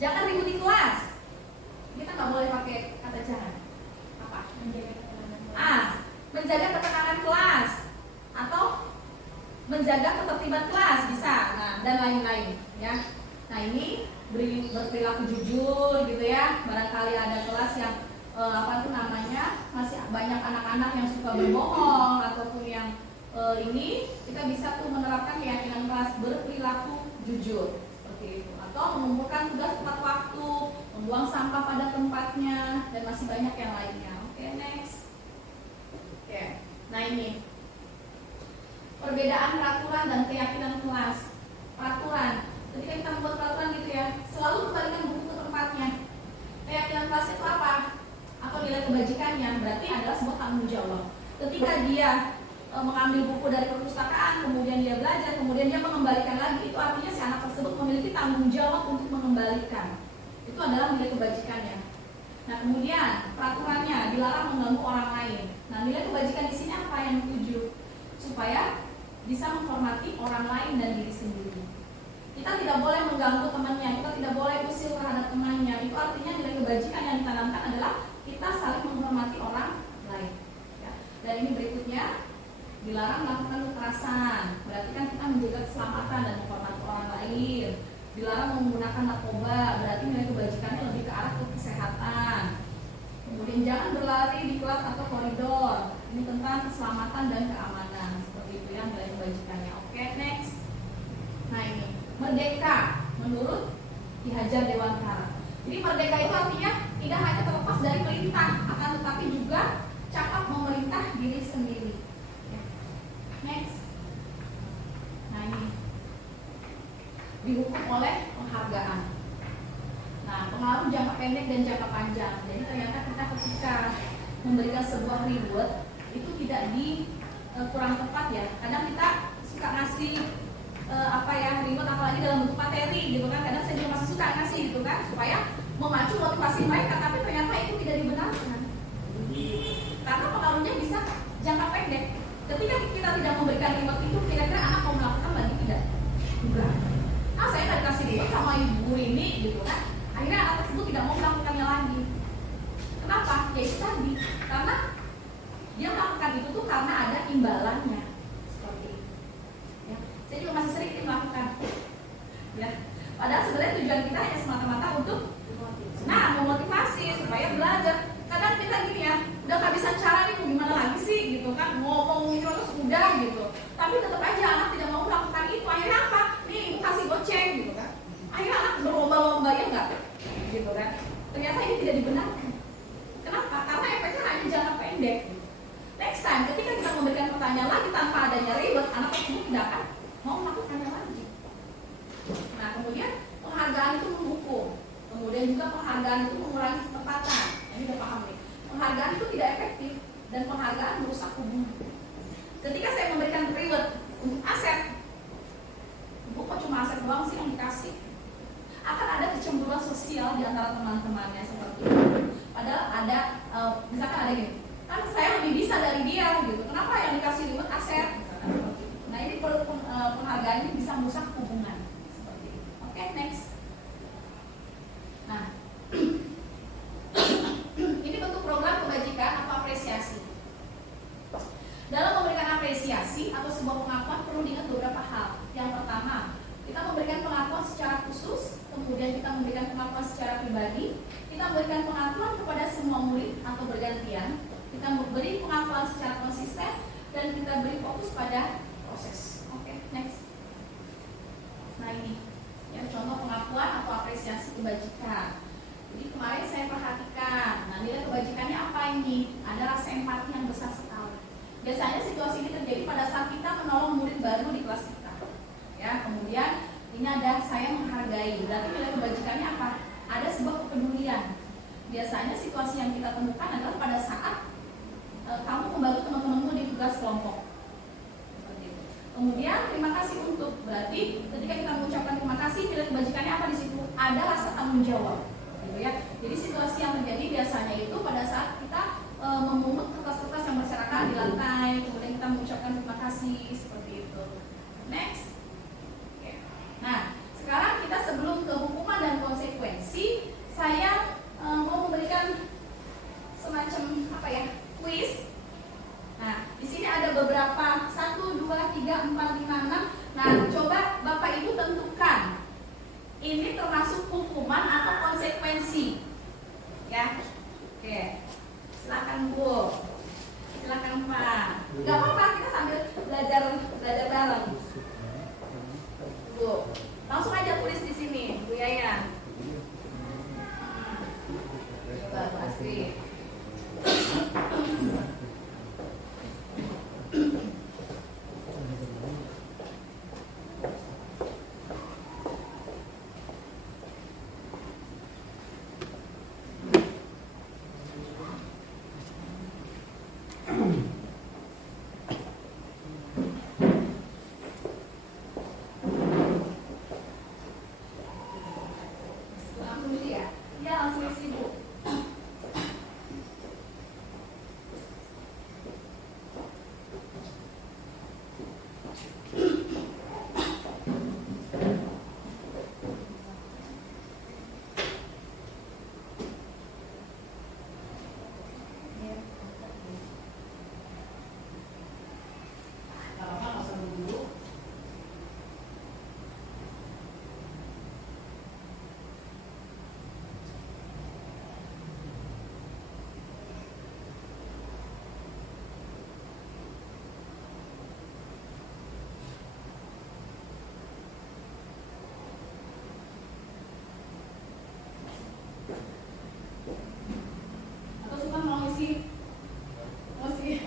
Jangan ribut di kelas. Kita nggak boleh pakai kata jangan. Apa? Menjaga ketenangan kelas atau menjaga ketertiban kelas bisa. Nah, dan lain-lain ya. Nah, ini berperilaku jujur gitu ya. Barangkali ada kelas yang masih banyak anak-anak yang suka berbohong ataupun yang ini kita bisa tuh menerapkan keyakinan kelas berperilaku jujur seperti itu. Atau mengumpulkan tugas tepat waktu, membuang sampah pada tempatnya, dan masih banyak yang lainnya. Oke, next. Oke, nah ini perbedaan peraturan dan keyakinan kelas. Peraturan, ketika kita membuat peraturan gitu ya, selalu kembalikan buku ke tempatnya. Keyakinan kelas itu apa? Atau nilai kebajikannya, berarti adalah sebuah tanggung jawab. Ketika dia mengambil buku dari perpustakaan, kemudian dia belajar, kemudian dia mengembalikan lagi, itu artinya si anak tersebut memiliki tanggung jawab untuk mengembalikan. Itu adalah nilai kebajikannya. Nah kemudian peraturannya dilarang mengganggu orang lain. Nah nilai kebajikan di sini apa yang dituju? Supaya bisa menghormati orang lain dan diri sendiri. Kita tidak boleh mengganggu temannya, kita tidak boleh usil terhadap temannya. Itu artinya nilai kebajikan yang ditanamkan adalah kita saling menghormati orang lain. Ya. Dan ini berikutnya, dilarang melakukan kekerasan, berarti kan kita menjaga keselamatan dan menghormati orang lain. Dilarang menggunakan narkoba, berarti nilai kebajikannya lebih ke arah kesehatan. Kemudian jangan berlari di kelas atau koridor, ini tentang keselamatan dan keamanan, seperti itu yang nilai kebajikannya. Oke, next. Nah ini, merdeka menurut Ki Hajar Dewantara. Jadi merdeka itu artinya tidak hanya terlepas dari perintah, akan tetapi juga cakap memerintah diri sendiri. Next. Nah ini dihukum oleh penghargaan. Nah pengaruh jangka pendek dan jangka panjang. Jadi ternyata kita ketika memberikan sebuah reward itu tidak kurang tepat ya. Kadang kita suka ngasih reward apalagi dalam bentuk materi gitu kan. Kadang saya juga masih suka ngasih gitu kan supaya memacu motivasi mereka, tapi ternyata itu tidak dibenarkan. Karena pengaruhnya bisa jangka pendek. Ketika kita tidak memberikan reward itu, kira-kira anak mau melakukan lagi tidak? Enggak. Saya nggak dikasih reward sama ibu ini, gitu kan? Akhirnya anak tersebut tidak mau melakukannya lagi. Kenapa? Ya itu tadi, karena dia melakukan itu tuh karena ada imbalannya, seperti itu. Ya. Saya juga masih sering melakukan. Ya. Padahal sebenarnya tujuan kita hanya semata-mata untuk memotivasi supaya belajar. Kadang kita gini ya, udah kehabisan cara nih, mau gimana lagi sih gitu kan, ngomong terus udah gitu, tapi tetap aja anak tidak mau melakukan itu. Akhirnya apa? Nih ibu kasih goceng gitu kan, akhirnya anak berlomba-lomba ya enggak gitu kan. Ternyata ini tidak dibenarkan. Kenapa? Karena efeknya hanya jangka pendek. Next time ketika kita memberikan pertanyaan lagi tanpa adanya reward, anak tersebut tidak akan mau melakukannya lagi. Nah kemudian penghargaan itu menghukum, kemudian juga penghargaan itu mengurangi ketepatan. Ini udah paham nih. Penghargaan itu tidak efektif dan penghargaan merusak hubungan. Ketika saya memberikan reward untuk aset, ibu kok cuma aset doang sih yang dikasih? akan ada kecemburuan sosial di antara teman-temannya seperti itu. Padahal ada, misalkan ada gini, kan saya lebih bisa dari dia gitu, kenapa yang dikasih reward aset? Misalkan seperti itu. Nah ini perlu penghargaan ini bisa merusak hubungan seperti itu. Oke, next. Nah, ini bentuk program kebajikan atau apresiasi. Dalam memberikan apresiasi atau sebuah pengakuan perlu diingat beberapa hal. Yang pertama, kita memberikan pengakuan secara khusus, kemudian kita memberikan pengakuan secara pribadi, kita memberikan pengakuan kepada semua murid atau bergantian, kita memberi pengakuan secara konsisten, dan kita beri fokus pada proses. Oke, next. Nah ini, ya contoh pengakuan atau apresiasi kebajikan. Jadi kemarin saya perhatikan, nah nilai kebajikannya apa ini? Ada rasa empati yang besar sekali. Biasanya situasi ini terjadi pada saat kita menolong murid baru di kelas kita. Ya, kemudian ini ada saya menghargai. Berarti nilai kebajikannya apa? Ada sebuah kepedulian. Biasanya situasi yang kita temukan adalah pada saat kamu membantu teman-temanmu di tugas kelompok. Seperti itu. Kemudian terima kasih untuk, berarti ketika kita mengucapkan terima kasih, nilai kebajikannya apa di situ? Ada rasa tanggung jawab. Gitu ya. Jadi situasi yang terjadi biasanya itu pada saat kita memungut kertas-kertas yang berserakan di lantai, kemudian kita mengucapkan terima kasih seperti itu. Next. Nah, sekarang kita sebelum ke hukuman dan konsekuensi, saya mau memberikan semacam apa ya, quiz. Nah, di sini ada beberapa 1, 2, 3, 4, 5, 6. Nah, coba Bapak Ibu tentukan ini termasuk hukuman atau konsekuensi, ya. Oke, silakan Bu, silakan Pak. Gak apa-apa, kita sambil belajar bareng. Bu, langsung aja tulis di sini, Bu Yayan. Coba Bu Asri.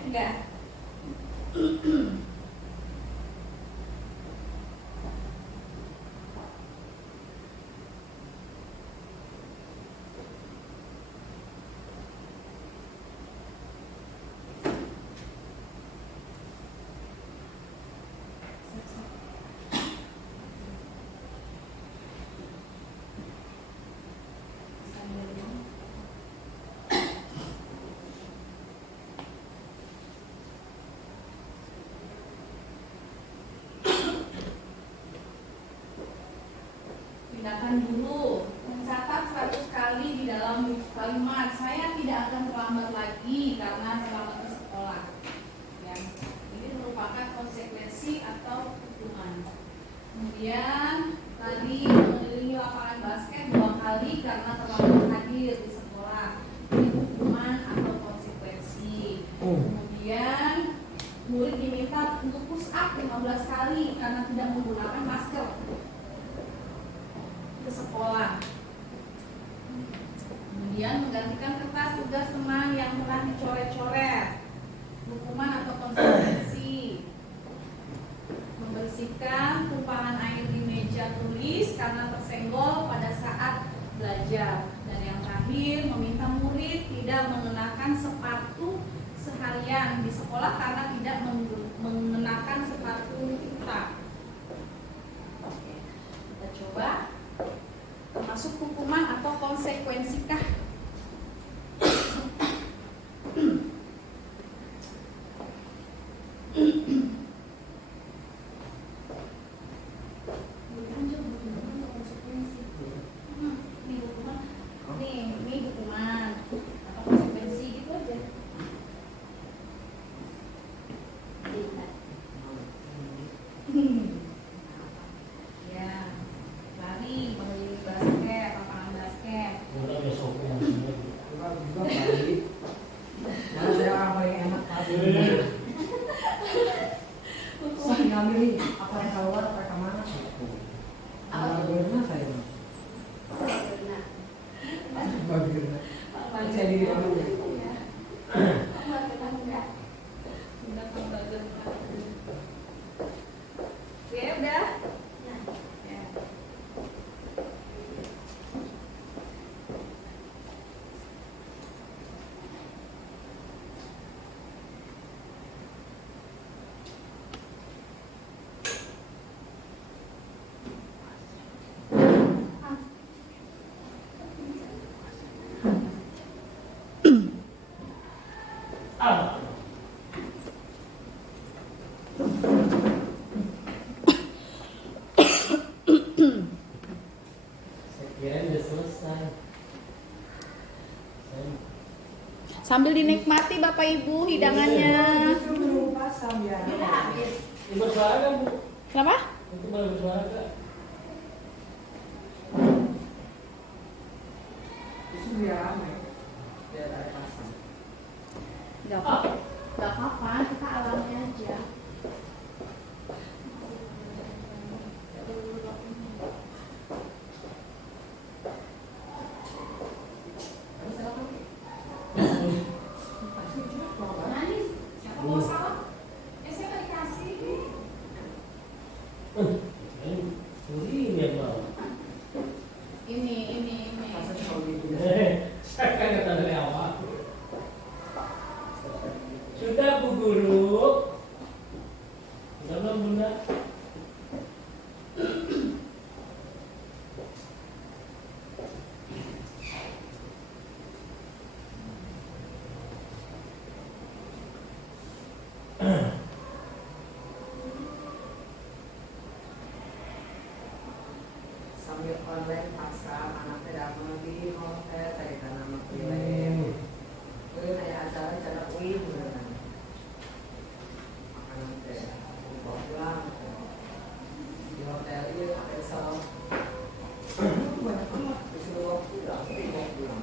Enggak. Tindakan dulu, mencatat 100 kali di dalam kalimat. Saya tidak akan terlambat lagi karena selamat ke sekolah. Ya, ini merupakan konsekuensi atau hukuman. Kemudian tadi mengelilingi lapangan basket 2 kali karena terlambat hadir di sekolah. Ini hukuman atau konsekuensi. Kemudian murid diminta untuk push up 15 kali karena tidak menggunakan masker ke sekolah. Kemudian menggantikan kertas tugas teman yang telah dicoret-coret. Hukuman atau konsekuensi. Membersihkan tumpahan air di meja tulis karena tersenggol pada saat belajar. Dan yang terakhir, meminta murid tidak mengenakan sepatu seharian di sekolah karena tidak mengenakan sepatu kita. Oke, kita coba. termasuk hukuman atau konsekuensi kah? Ini hukuman atau konsekuensi gitu aja. Ya, lari, main basket, lapangan basket. Udah besok yang sini. Juga balik. Mana saya orang paling enak tadi. Saya ngambil nih apa yang keluar apa yang kemana? Apa benar saya? Bagaimana? Saya diri kamu ya. Ya udah. Ya. Ah. Saya kira udah selesai. Sambil dinikmati Bapak Ibu hidangannya. Justru menunggu pasang ya. Udah habis. Ini bersuara kan Bu? Kenapa? Itu baru bersuara kan? Justru biar ramai. Biar ada pasang. Gak apa-apa. Gak apa-apa, kita alami aja. Pasti cuma mau banget. Nani, siapa mau salam? Saya nggak dikasih. Ini ini ya Bang. Ini. Pasang kalau gitu. Saya kan kata dari awal. Sudah Bu Guru. Sudah belum Bunda? Sambil online pasang anak tidak mau di hotel cari tanah pilih. Itu kayak acara wih beneran. Makanan teh bawa pulang. Di hotel ini pakai sel. Banyak banget disuruh bawa pulang, tapi bawa pulang.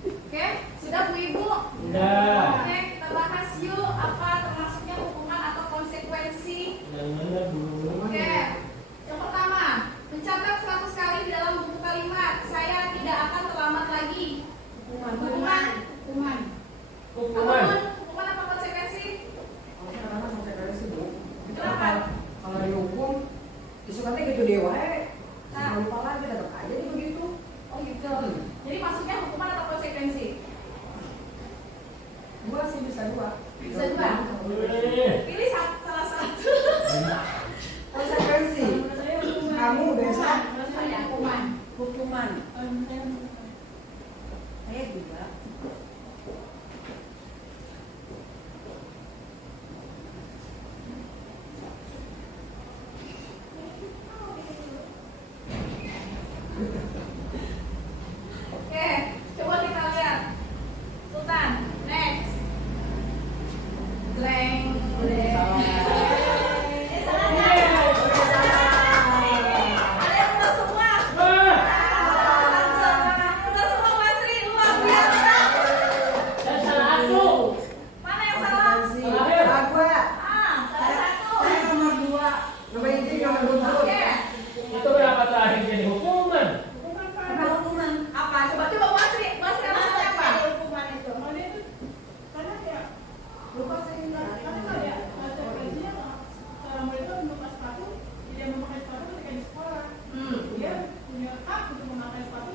Oke, sudah Bu Ibu? Sudah. Oke, kita bahas yuk apa termasuknya hukuman atau konsekuensi. Yang mana Bu? Oke, yang pertama, mencatat 100 kali di dalam buku kalimat. Saya tidak akan terlambat lagi. Hukuman. Hukuman. Hukuman apa konsekuensi? Kalau sekarang kan konsekuensi Bu. Itu Kenapa? kalau dihukum, disukanya gitu dewa Nah, lupa lagi tetap aja nih begitu. Oh gitu. Jadi maksudnya hukuman atau konsekuensi? Dua sih bisa dua. Bisa dua? Pilih salah satu. Konsekuensi. Kamu besok Saya hukuman. hukuman. Saya juga. Oke, coba kita lihat. Sultan, next. Zleng. Ada yang udah semua. Udah semua Mas Ri, luar biasa. Saya salah aku. Mana yang salah? Agua. Salah satu. Saya nomor 2. Nomor ini nomor 20. Oke. Itu berapa terakhir jadi hukuman? Apa hukuman? Apa? Coba Mas Ri alasannya apa? Hukuman itu karena ya Lupa saya karena kan ya konsekuensinya seorang murid itu memakai sepatu tidak memakai sepatu ketika di sekolah dia punya hak untuk memakai sepatu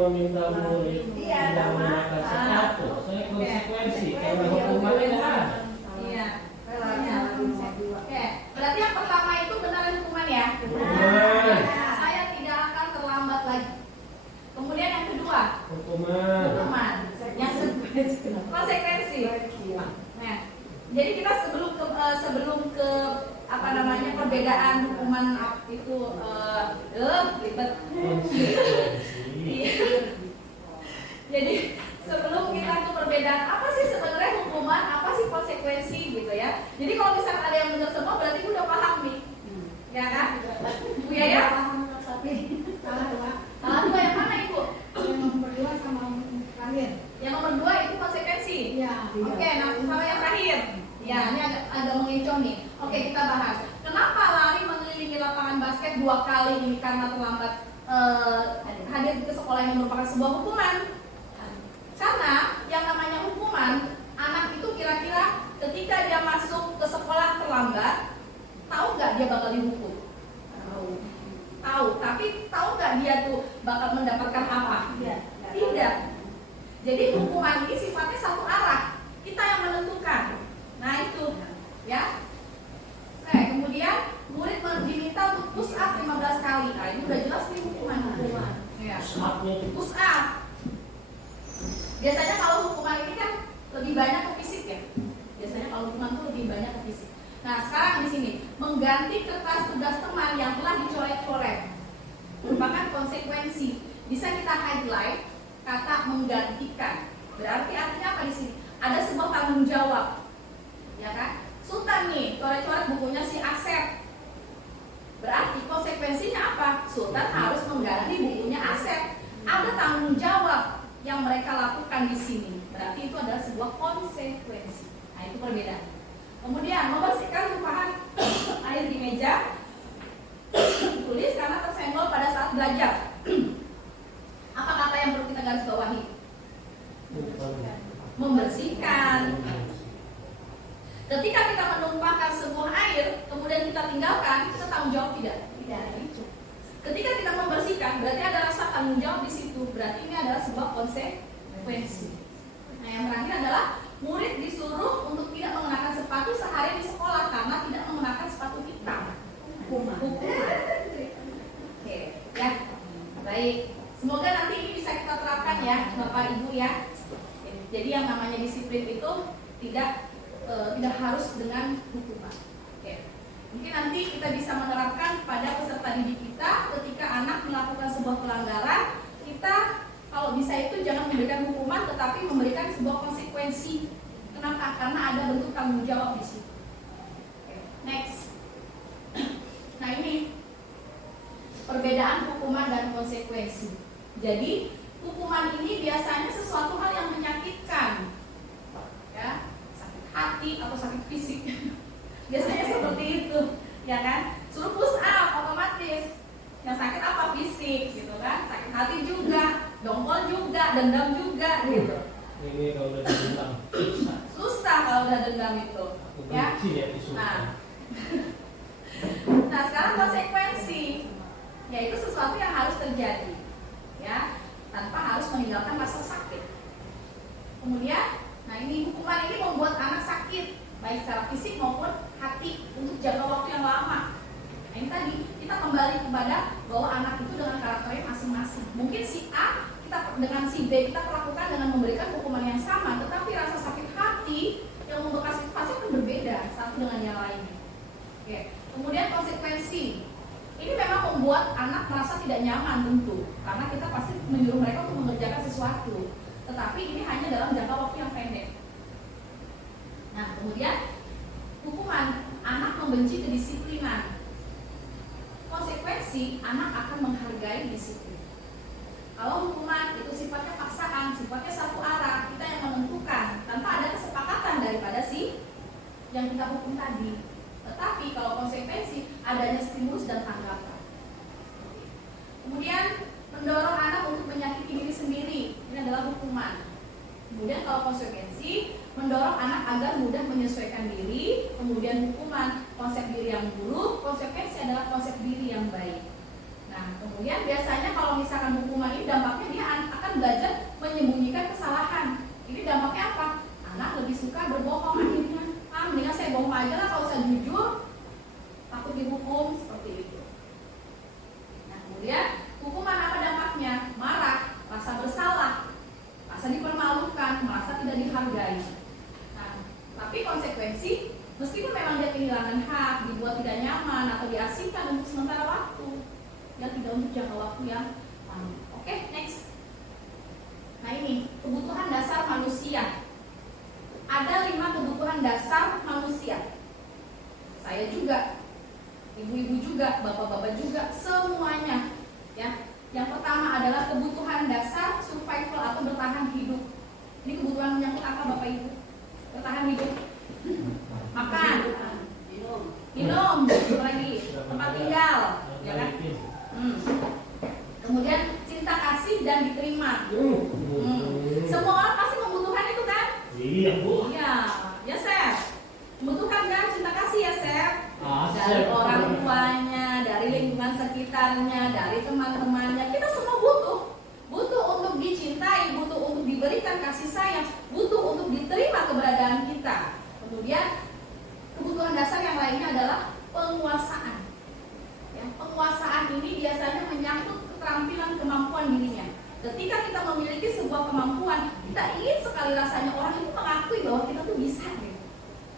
meminta murid Iya, tidak sama. menggunakan sepatu, saya konsekuensi karena hukumannya ada. Iya. Oke, berarti yang pertama itu benar hukuman ya? Hukuman. Saya tidak akan terlambat lagi. Kemudian yang kedua, hukuman. Yang konsekuensi. Nah, jadi kita sebelum ke apa namanya perbedaan hukuman itu ribet. Jadi sebelum kita ke perbedaan apa sih sebenarnya hukuman, apa sih konsekuensi gitu ya. Jadi kalau misalnya ada yang benar semua berarti udah paham nih, ya kan? Bu Yaya? Salah dua yang mana Ibu? Yang nomor 2 itu konsekuensi. Oke, nah sama yang terakhir. Ya, ini agak mengecoh nih. Oke, kita bahas. Kenapa lari mengelilingi lapangan basket 2 kali ini karena terlambat hadir ke sekolah yang merupakan sebuah hukuman? Karena yang namanya hukuman, anak itu kira-kira ketika dia masuk ke sekolah terlambat, tahu nggak dia bakal dihukum? Tahu. Tapi tahu nggak dia tuh bakal mendapatkan apa? Tidak. Jadi hukuman ini sifatnya satu arah. Kita yang menentukan. Nah itu, ya. Oke, kemudian murid diminta untuk push up 15 kali. Nah ini udah jelas nih hukuman. Ya. Push up. Biasanya kalau hukuman ini kan lebih banyak ke fisik ya. Biasanya kalau hukuman itu lebih banyak ke fisik. Nah sekarang di sini mengganti kertas tugas teman yang telah dicoret-coret merupakan konsekuensi. Bisa kita highlight kata menggantikan. Berarti artinya apa di sini? Ada sebuah tanggung jawab, ya kan? Sultan nih coret-coret bukunya si Asep. Berarti konsekuensinya apa? Sultan harus mengganti bukunya Asep. Ada tanggung jawab yang mereka lakukan di sini. Berarti itu adalah sebuah konsekuensi. Nah itu perbedaan. Kemudian membersihkan tumpahan air di meja. Tulis karena tersenggol pada saat belajar. Apa kata yang perlu kita garis bawahi? Membersihkan. Ketika kita menumpahkan sebuah air, kemudian kita tinggalkan, kita tanggung jawab tidak? Tidak. Ketika kita membersihkan, berarti ada rasa tanggung jawab di situ. Berarti ini adalah sebuah konsekuensi. Nah, yang terakhir adalah murid disuruh untuk tidak mengenakan sepatu sehari di sekolah karena tidak mengenakan sepatu hitam. Hukuman. Oke, ya. Baik. Semoga nanti ini bisa kita terapkan ya, Bapak Ibu ya. Jadi yang namanya disiplin itu tidak harus dengan hukuman. Oke. Mungkin nanti kita bisa menerapkan pada peserta didik kita ketika anak melakukan sebuah pelanggaran, kita kalau bisa itu jangan memberikan hukuman tetapi memberikan sebuah konsekuensi. Kenapa? Karena ada bentuk tanggung jawab di situ. Oke. Next. Nah ini perbedaan hukuman dan konsekuensi. Jadi hukuman ini biasanya sesuatu hal yang menyakitkan, ya, sakit hati atau sakit fisik. Biasanya seperti itu, ya kan? Suruh push up otomatis. Yang sakit apa? Fisik, gitu kan? Sakit hati juga, dongkol juga, dendam juga, gitu. Ini kalau udah dendam susah kalau udah dendam itu, aku ya. benci ya disuruh. Nah sekarang konsekuensi, yaitu sesuatu yang harus terjadi, ya, tanpa harus meninggalkan rasa sakit. Kemudian, nah ini hukuman ini membuat anak sakit, baik secara fisik maupun hati untuk jangka waktu yang lama. Nah ini tadi kita kembali kepada bahwa anak itu dengan karakternya masing-masing. Mungkin si A kita dengan si B kita perlakukan dengan memberikan hukuman yang sama, tetapi rasa sakit hati yang membekas itu pasti akan berbeda satu dengan yang lainnya. Oke. Kemudian konsekuensi ini memang membuat anak merasa tidak nyaman tentu, karena kita pasti menyuruh mereka untuk mengerjakan sesuatu. Tetapi ini hanya dalam jangka waktu yang pendek. Nah, kemudian hukuman, anak membenci kedisiplinan. Konsekuensi, anak akan menghargai disiplin. Kalau hukuman itu sifatnya paksaan, sifatnya satu arah, kita yang menentukan tanpa ada kesepakatan daripada si yang kita hukum tadi. Tetapi kalau konsekuensi, adanya stimulus dan tanggapan. Kemudian mendorong anak untuk menyakiti diri sendiri, ini adalah hukuman. Kemudian kalau konsekuensi, mendorong anak agar mudah menyesuaikan diri. Kemudian hukuman, konsep diri yang buruk. Konsekuensi adalah konsep diri yang baik. Nah, kemudian biasanya kalau misalkan hukuman ini dampaknya dia akan belajar menyembunyikan kesalahan. Ini dampaknya apa? Anak lebih suka berbohong akhirnya. Mendingan saya bohong aja lah, kalau saya jujur takut dihukum, seperti itu. Nah, kemudian hukuman apa dampaknya? Marah, rasa bersalah, rasa dipermalukan, merasa tidak dihargai. Nah, tapi konsekuensi, meskipun memang dia kehilangan hak, dibuat tidak nyaman atau diasingkan untuk sementara waktu, ya tidak untuk jangka waktu yang lama. Oke, next. Nah, ini kebutuhan dasar manusia. Ada 5 kebutuhan dasar manusia. Saya juga, ibu-ibu juga, bapak-bapak juga, semuanya. Ya, yang pertama adalah kebutuhan dasar survival atau bertahan hidup. Ini kebutuhan menyangkut apa, bapak ibu? Bertahan hidup. Makan, minum, lagi, tempat tinggal, ya kan? Kemudian cinta kasih dan diterima. Semua orang pasti membutuhkan itu kan? Iya, Bu. Iya, ya Seth. Membutuhkan kan cinta kasih ya Seth? Dari Seth. orang tuanya, dari lingkungan sekitarnya, dari teman-temannya. Kita semua butuh. Butuh untuk dicintai, butuh untuk diberikan kasih sayang, butuh untuk diterima keberadaan kita. Kemudian kebutuhan dasar yang lainnya adalah penguasaan. Ya, penguasaan ini biasanya menyangkut keterampilan kemampuan dirinya. Ketika kita memiliki sebuah kemampuan, kita ingin sekali rasanya orang itu mengakui bahwa kita tuh bisa gitu.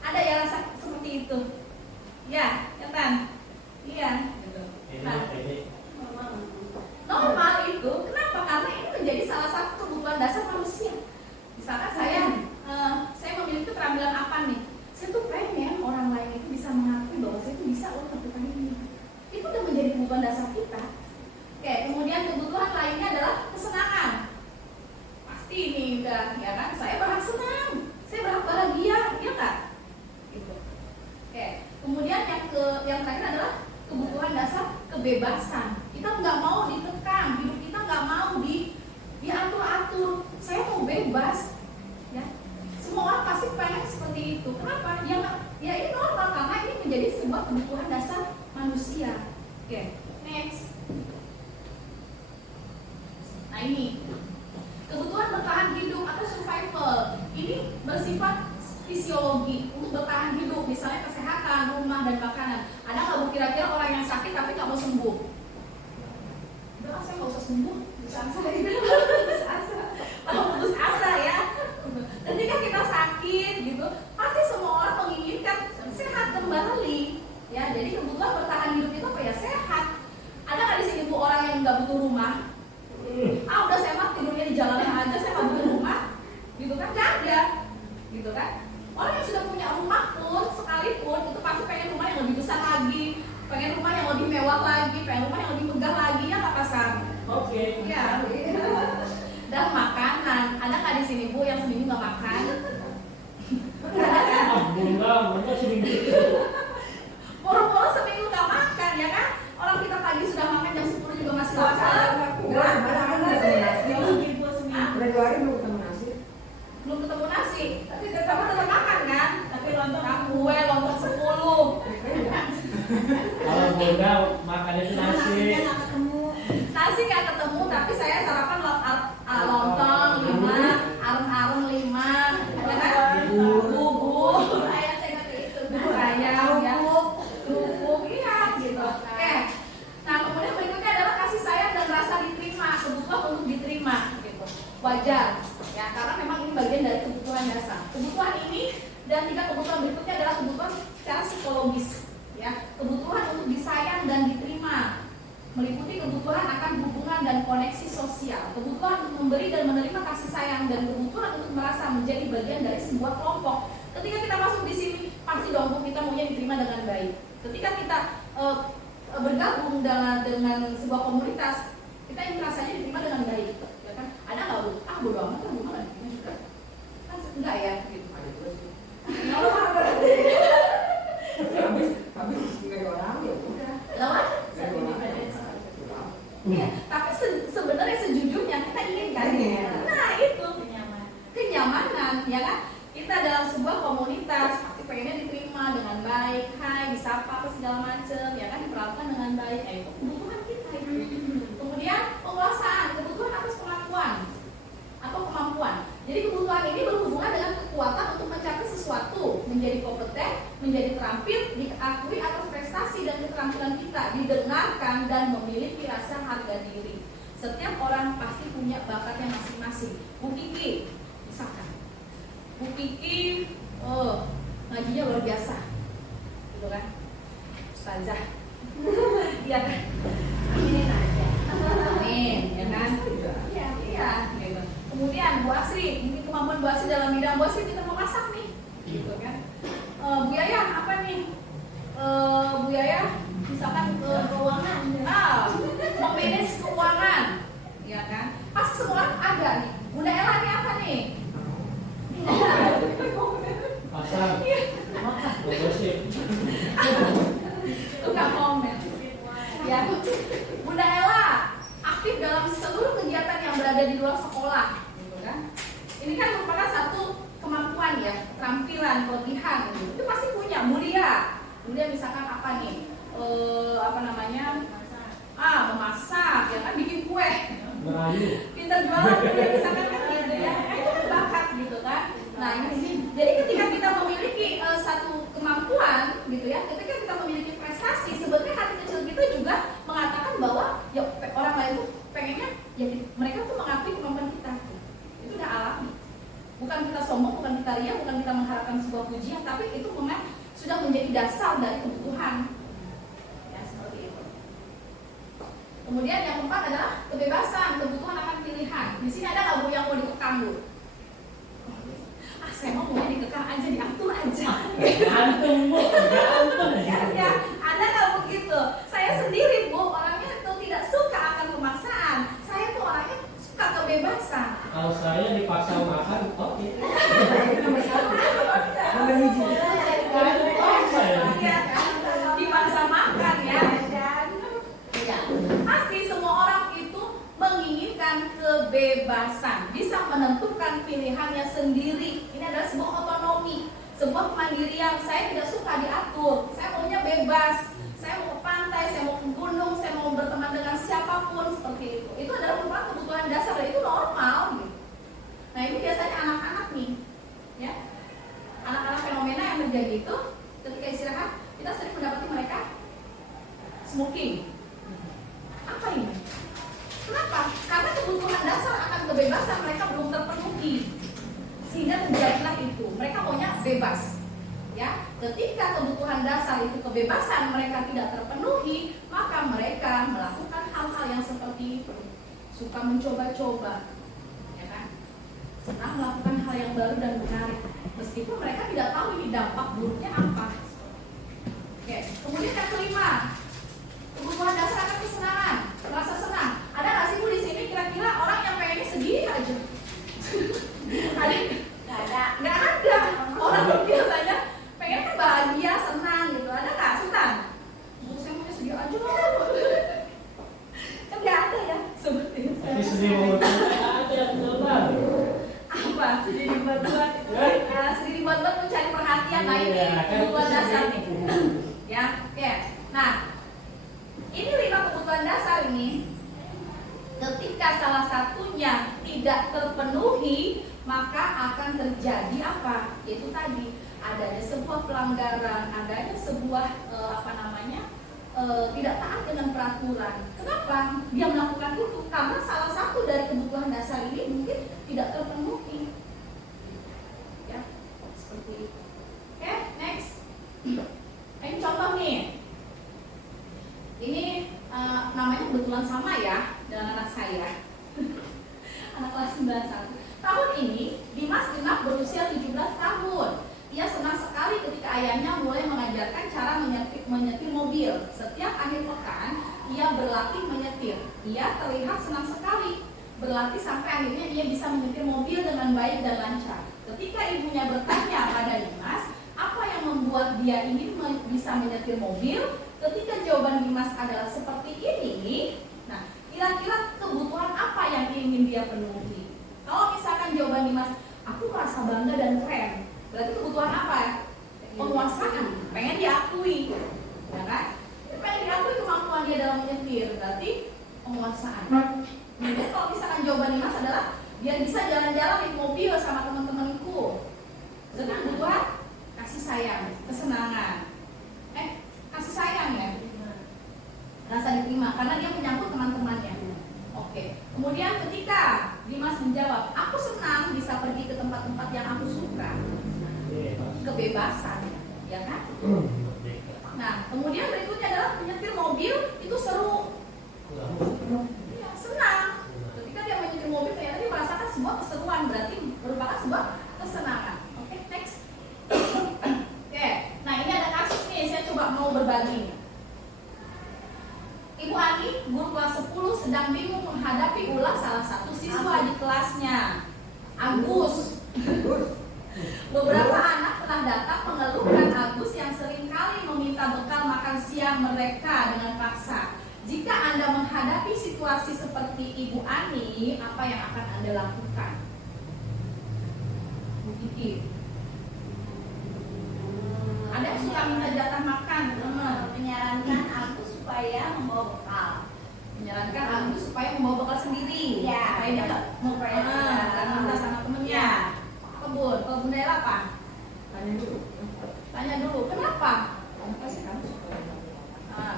Ada ya rasa seperti itu? Ya, ya kan? Iya. Gitu. Nah, normal itu, kenapa? Karena ini menjadi salah satu kebutuhan dasar manusia. Misalkan saya memiliki keterampilan apa nih? Saya tuh pengen orang lain itu bisa mengakui bahwa saya tuh bisa loh melakukan ini. Itu udah menjadi kebutuhan dasar kita. Oke, kemudian kebutuhan lainnya adalah kesenangan. Pasti ini udah, ya kan? Saya berhak senang, saya berhak bahagia, ya kan? Gitu. Oke, kemudian yang terakhir adalah kebutuhan dasar kebebasan. Kita nggak mau ditekan, hidup kita nggak mau diatur-atur. Saya mau bebas, ya. Semua orang pasti pengen seperti itu. Kenapa? Ya ini normal karena ini menjadi sebuah kebutuhan dasar manusia. Oke, next. Nah ini kebutuhan bertahan hidup atau survival. Ini bersifat fisiologi untuk bertahan hidup, misalnya kesehatan, rumah dan makanan. Ada nggak Bu kira-kira orang yang sakit tapi nggak mau sembuh? Udah, saya nggak usah sembuh, putus asa, putus asa ya. Ketika kita sakit gitu, pasti semua orang menginginkan sehat kembali. Ya, jadi kebutuhan bertahan hidup itu apa ya? Sehat. Ada nggak di sini Bu orang yang nggak butuh rumah? Udah saya mah tidurnya di jalanan aja, saya nggak butuh rumah, gitu kan? Nggak ada, gitu kan? Orang yang sudah punya rumah pun sekalipun itu pasti pengen rumah yang lebih besar lagi, pengen rumah yang lebih mewah lagi, pengen rumah yang lebih megah lagi, ya Kak Pasar? Oke. Ya. Dan makanan, ada nggak di sini Bu yang seminggu nggak makan? Bunda seminggu. Poro-poro seminggu nggak makan, ya kan? Orang kita pagi sudah makan, jam 10 juga masih lapar. Udah 2 hari belum ketemu nasi. Belum ketemu nasi, tapi tetap makan kan? Tapi lontong kue, lontong 10. Kalau Bunda makannya itu nasi. Nasi nggak ketemu, tapi saya sarapan lontong 5, arem-arem 5, ya kan? Bubur, ayam saya ngerti itu, bubur ayam, ya, kerupuk, iya gitu. Oke. Nah kemudian berikutnya adalah kasih sayang dan rasa diterima, kebutuhan untuk diterima, gitu. Wajar, ya, karena memang ini bagian dari kebutuhan dasar. Kebutuhan ini dan 3 kebutuhan berikutnya adalah kebutuhan secara psikologis, ya, kebutuhan untuk disayang dan diterima. Meliputi kebutuhan akan hubungan dan koneksi sosial, kebutuhan untuk memberi dan menerima kasih sayang, dan kebutuhan untuk merasa menjadi bagian dari sebuah kelompok. Ketika kita masuk di sini, pasti dong kita maunya diterima dengan baik. Ketika kita bergabung dengan sebuah komunitas, kita ingin rasanya diterima dengan baik, ya kan? Ada nggak Bu? Bodo amat lah, Bu malah diterima juga. Kan enggak ya, gitu. Ada terus sih. Habis nggak ada orang ya udah. lawan. Nggak ada orang. Ya, tapi sebenarnya sejujurnya kita ingin kan? Nah itu kenyamanan, ya kan? Kita dalam sebuah komunitas pasti pengennya diterima dengan baik, hai, disapa apa segala macam, ya kan, diperlakukan dengan baik. Itu kebutuhan kita itu. Jadi kebutuhan ini berhubungan dengan kekuatan untuk mencapai sesuatu, menjadi kompeten, menjadi terampil, diakui atas prestasi dan keterampilan kita, didengarkan dan memiliki rasa harga diri. Setiap orang pasti punya bakatnya masing-masing. Bu Kiki, misalkan, Bu Kiki, ngajinya luar biasa, gitu kan? Ustazah, iya kan? Aminin aja, amin, ya kan? Iya, gitu. Kemudian Bu Asri, mungkin kemampuan Bu Asri dalam bidang Bu Asri kita mau masak nih, gitu kan? Bu Yaya apa nih? Bu Yaya misalkan keuangan, memanage keuangan, ya kan? Pasti semua orang ada nih. Bunda Ella ini apa nih? Pasar. Gosip. Tukang komen. Ya, Bunda Ella aktif dalam seluruh kegiatan yang berada di luar sekolah, gitu kan? Ini kan merupakan satu kemampuan ya, keterampilan, kelebihan, gitu. Itu pasti punya. Budia misalkan apa nih? Memasak, ya kan, bikin kue, Merayu. pintar jualan, dia misalkan kan gitu ya. Itu kan bakat gitu kan. Nah ini, jadi ketika kita memiliki satu kemampuan gitu ya, ketika kita memiliki prestasi, sebenarnya hati kecil kita juga mengatakan bahwa ya orang lain tuh pengennya ya mereka tuh mengakui kemampuan kita. Itu udah alami. Bukan kita sombong, bukan kita ria, bukan kita mengharapkan sebuah pujian, tapi itu memang sudah menjadi dasar dari kebutuhan. Ya seperti itu. Kemudian yang keempat adalah kebebasan, kebutuhan akan pilihan. Di sini ada nggak Bu yang mau dikekang Bu? Saya mau dikekang aja, diatur aja. Gantung Bu, gantung. Ya, ada nggak begitu? Saya sendiri Bu, orangnya tuh tidak suka akan pemaksaan. Saya tuh orangnya suka kebebasan. Kalau saya dipaksa makan, oke. Kalau itu paksa ya. Iya, dipaksa makan ya. Pasti semua orang itu menginginkan kebebasan, bisa menentukan pilihannya sendiri. Ini adalah sebuah otonomi, sebuah kemandirian. Saya tidak suka diatur, saya maunya bebas. Saya mau ke pantai, saya mau ke gunung, saya mau berteman dengan siapapun, seperti itu. Itu adalah merupakan kebutuhan dasar dan itu normal gitu. Nah ini biasanya anak-anak nih, ya, anak-anak fenomena yang terjadi itu ketika istirahat kita sering mendapati mereka smoking. Apa ini? Kenapa? Karena kebutuhan dasar akan kebebasan mereka belum terpenuhi, sehingga terjadilah itu. Mereka maunya bebas. Ya, ketika kebutuhan dasar itu kebebasan mereka tidak terpenuhi, maka mereka melakukan hal-hal yang seperti itu. Suka mencoba-coba, ya kan? Senang melakukan hal yang baru dan menarik, meskipun mereka tidak tahu ini dampak buruknya apa. Oke, kemudian yang kelima, kebutuhan dasar akan kesenangan, merasa senang. Ada nggak sih Bu di sini kira-kira orang yang pengennya sedih aja? Ada? Nggak ada. Orang biasanya pengen kan bahagia, senang gitu. Ada nggak, Sultan? Saya maunya sedih aja. Kan nggak ada ya seperti itu. Tapi sedih menguntungkan ada teman. Apa? Sedih dibuat-buat. Sedih dibuat-buat mencari perhatian. Nah ini kebutuhan dasar nih. Ya, oke. Nah, ini 5 kebutuhan dasar ini. Ketika salah satunya tidak terpenuhi, maka akan terjadi apa? Itu tadi adanya sebuah pelanggaran, adanya sebuah tidak taat dengan peraturan. Kenapa dia melakukan itu? Karena salah satu dari kebutuhan dasar ini mungkin tidak terpenuhi. Ya, seperti itu. Oke, next. Ini contoh nih. Ini namanya kebetulan sama ya dengan anak saya. Anak kelas 91. Tahun ini Dimas genap berusia 17 tahun. Ia senang sekali ketika ayahnya mulai mengajarkan cara menyetir mobil. Setiap akhir pekan ia berlatih menyetir. Ia terlihat senang sekali berlatih sampai akhirnya ia bisa menyetir mobil dengan baik dan lancar. Ketika ibunya bertanya pada Dimas apa yang membuat dia ingin bisa menyetir mobil, ketika jawaban Dimas adalah seperti ini, nah kira-kira kebutuhan apa yang ingin dia penuhi? Kalau misalkan jawaban Dimas, aku merasa bangga dan keren, berarti kebutuhan apa ya? Penguasaan, pengen diakui, ya kan? Pengen diakui kemampuan dia dalam menyetir, berarti penguasaan. Kemudian kalau misalkan jawaban Dimas adalah biar bisa jalan-jalan naik mobil sama teman-temanku. Dengan dua, kasih sayang, kesenangan. Kasih sayang ya, rasa diterima karena dia menyambut teman-temannya. Oke. Kemudian ketika Dimas menjawab, aku senang bisa pergi ke tempat-tempat yang aku suka. Kebebasan, ya kan? Nah, kemudian berikutnya adalah menyetir mobil itu seru. Ya, senang. Ketika dia menyetir mobil ternyata dia merasakan sebuah keseruan, berarti merupakan sebuah kesenangan. Oke, next. Oke, nah ini ada kasus nih, saya coba mau berbagi. Ibu Ani, guru kelas 10 sedang bingung menghadapi ulah salah satu siswa di kelasnya, Agus. Beberapa anak telah datang mengeluhkan Agus yang seringkali meminta bekal makan siang mereka dengan paksa. Jika Anda menghadapi situasi seperti Ibu Ani, apa yang akan Anda lakukan? Bu Kiki. Ada yang suka minta jatah makan, menyarankan aku supaya membawa bekal. menyarankan Agus supaya membawa bekal sendiri, Ya. supaya dia nggak minta sama temennya. Kebun, kalau Bunda Ella apa? Tanya dulu. Tanya dulu, kenapa? Kenapa sih kamu suka?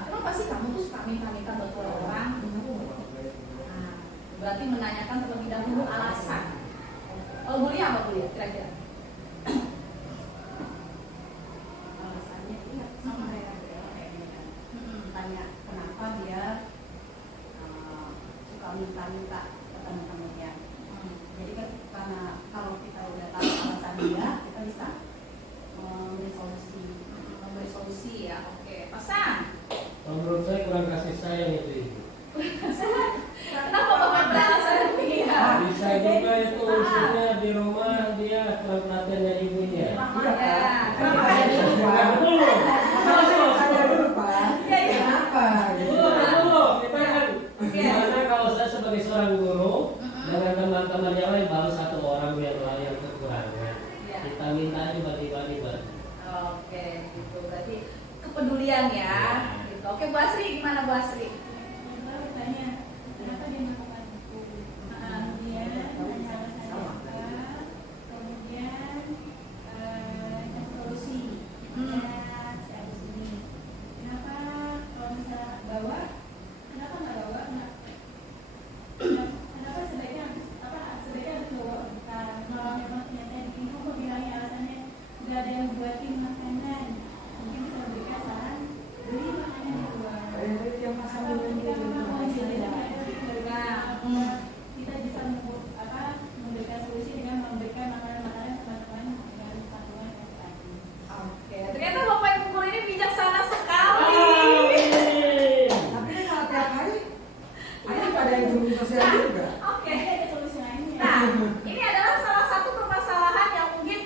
Kenapa sih kamu tuh suka minta-minta bantuan orang? Nah, berarti menanyakan terlebih dahulu alasan. Kalau Bu Lia apa Bu Lia kira-kira? Alasannya iya sama kayak ini kan. Tanya kenapa dia suka minta-minta ke teman-temannya. Jadi kan karena kalau kita udah tahu alasan dia, kita bisa memberi solusi ya. Oke, pasang. Menurut saya kurang kasih sayang itu ibu. Kenapa Bapak beralasan demikian? Bisa juga itu unsurnya di rumah dia kurang perhatian dari ibunya. Ya, kenapa Tanya ada dulu, dulu? Pak. Dulu. Tanya dulu, Pak. Iya, iya. Kenapa? Gitu. Dulu, kita kan gimana kalau saya sebagai seorang guru dengan teman-teman yang lain baru satu orang yang lain kekurangan. Iya. Kita minta aja bagi-bagi, Pak. Oke, gitu. Berarti kepedulian ya. Gitu. Oke, Bu Asri gimana Bu Asri? Lalu tanya, kenapa dia melakukan itu? Kemudian tanya alasan apa? Kemudian kasih solusi. Ya, saya di sini. Kenapa kalau misalnya bawa? Kenapa nggak bawa? Kenapa sebaiknya harus bawa? Bukan kalau memang ternyata di kamu bilangnya alasannya nggak ada yang buatin makanan, mungkin bisa memberikan saran beli makanan di luar. Yang pasang Atau dulu ketika dulu. memang mau jadi Nah, kita bisa memberikan solusi dengan memberikan makanan-makanan teman-teman dengan patungan yang tadi. Oke, ternyata Bapak Ibu guru ini bijaksana sekali. Tapi kan kalau tiap hari, ada pada yang juru sosial juga. Oke. Jadi ada solusi lainnya. Nah, ini adalah salah satu permasalahan yang mungkin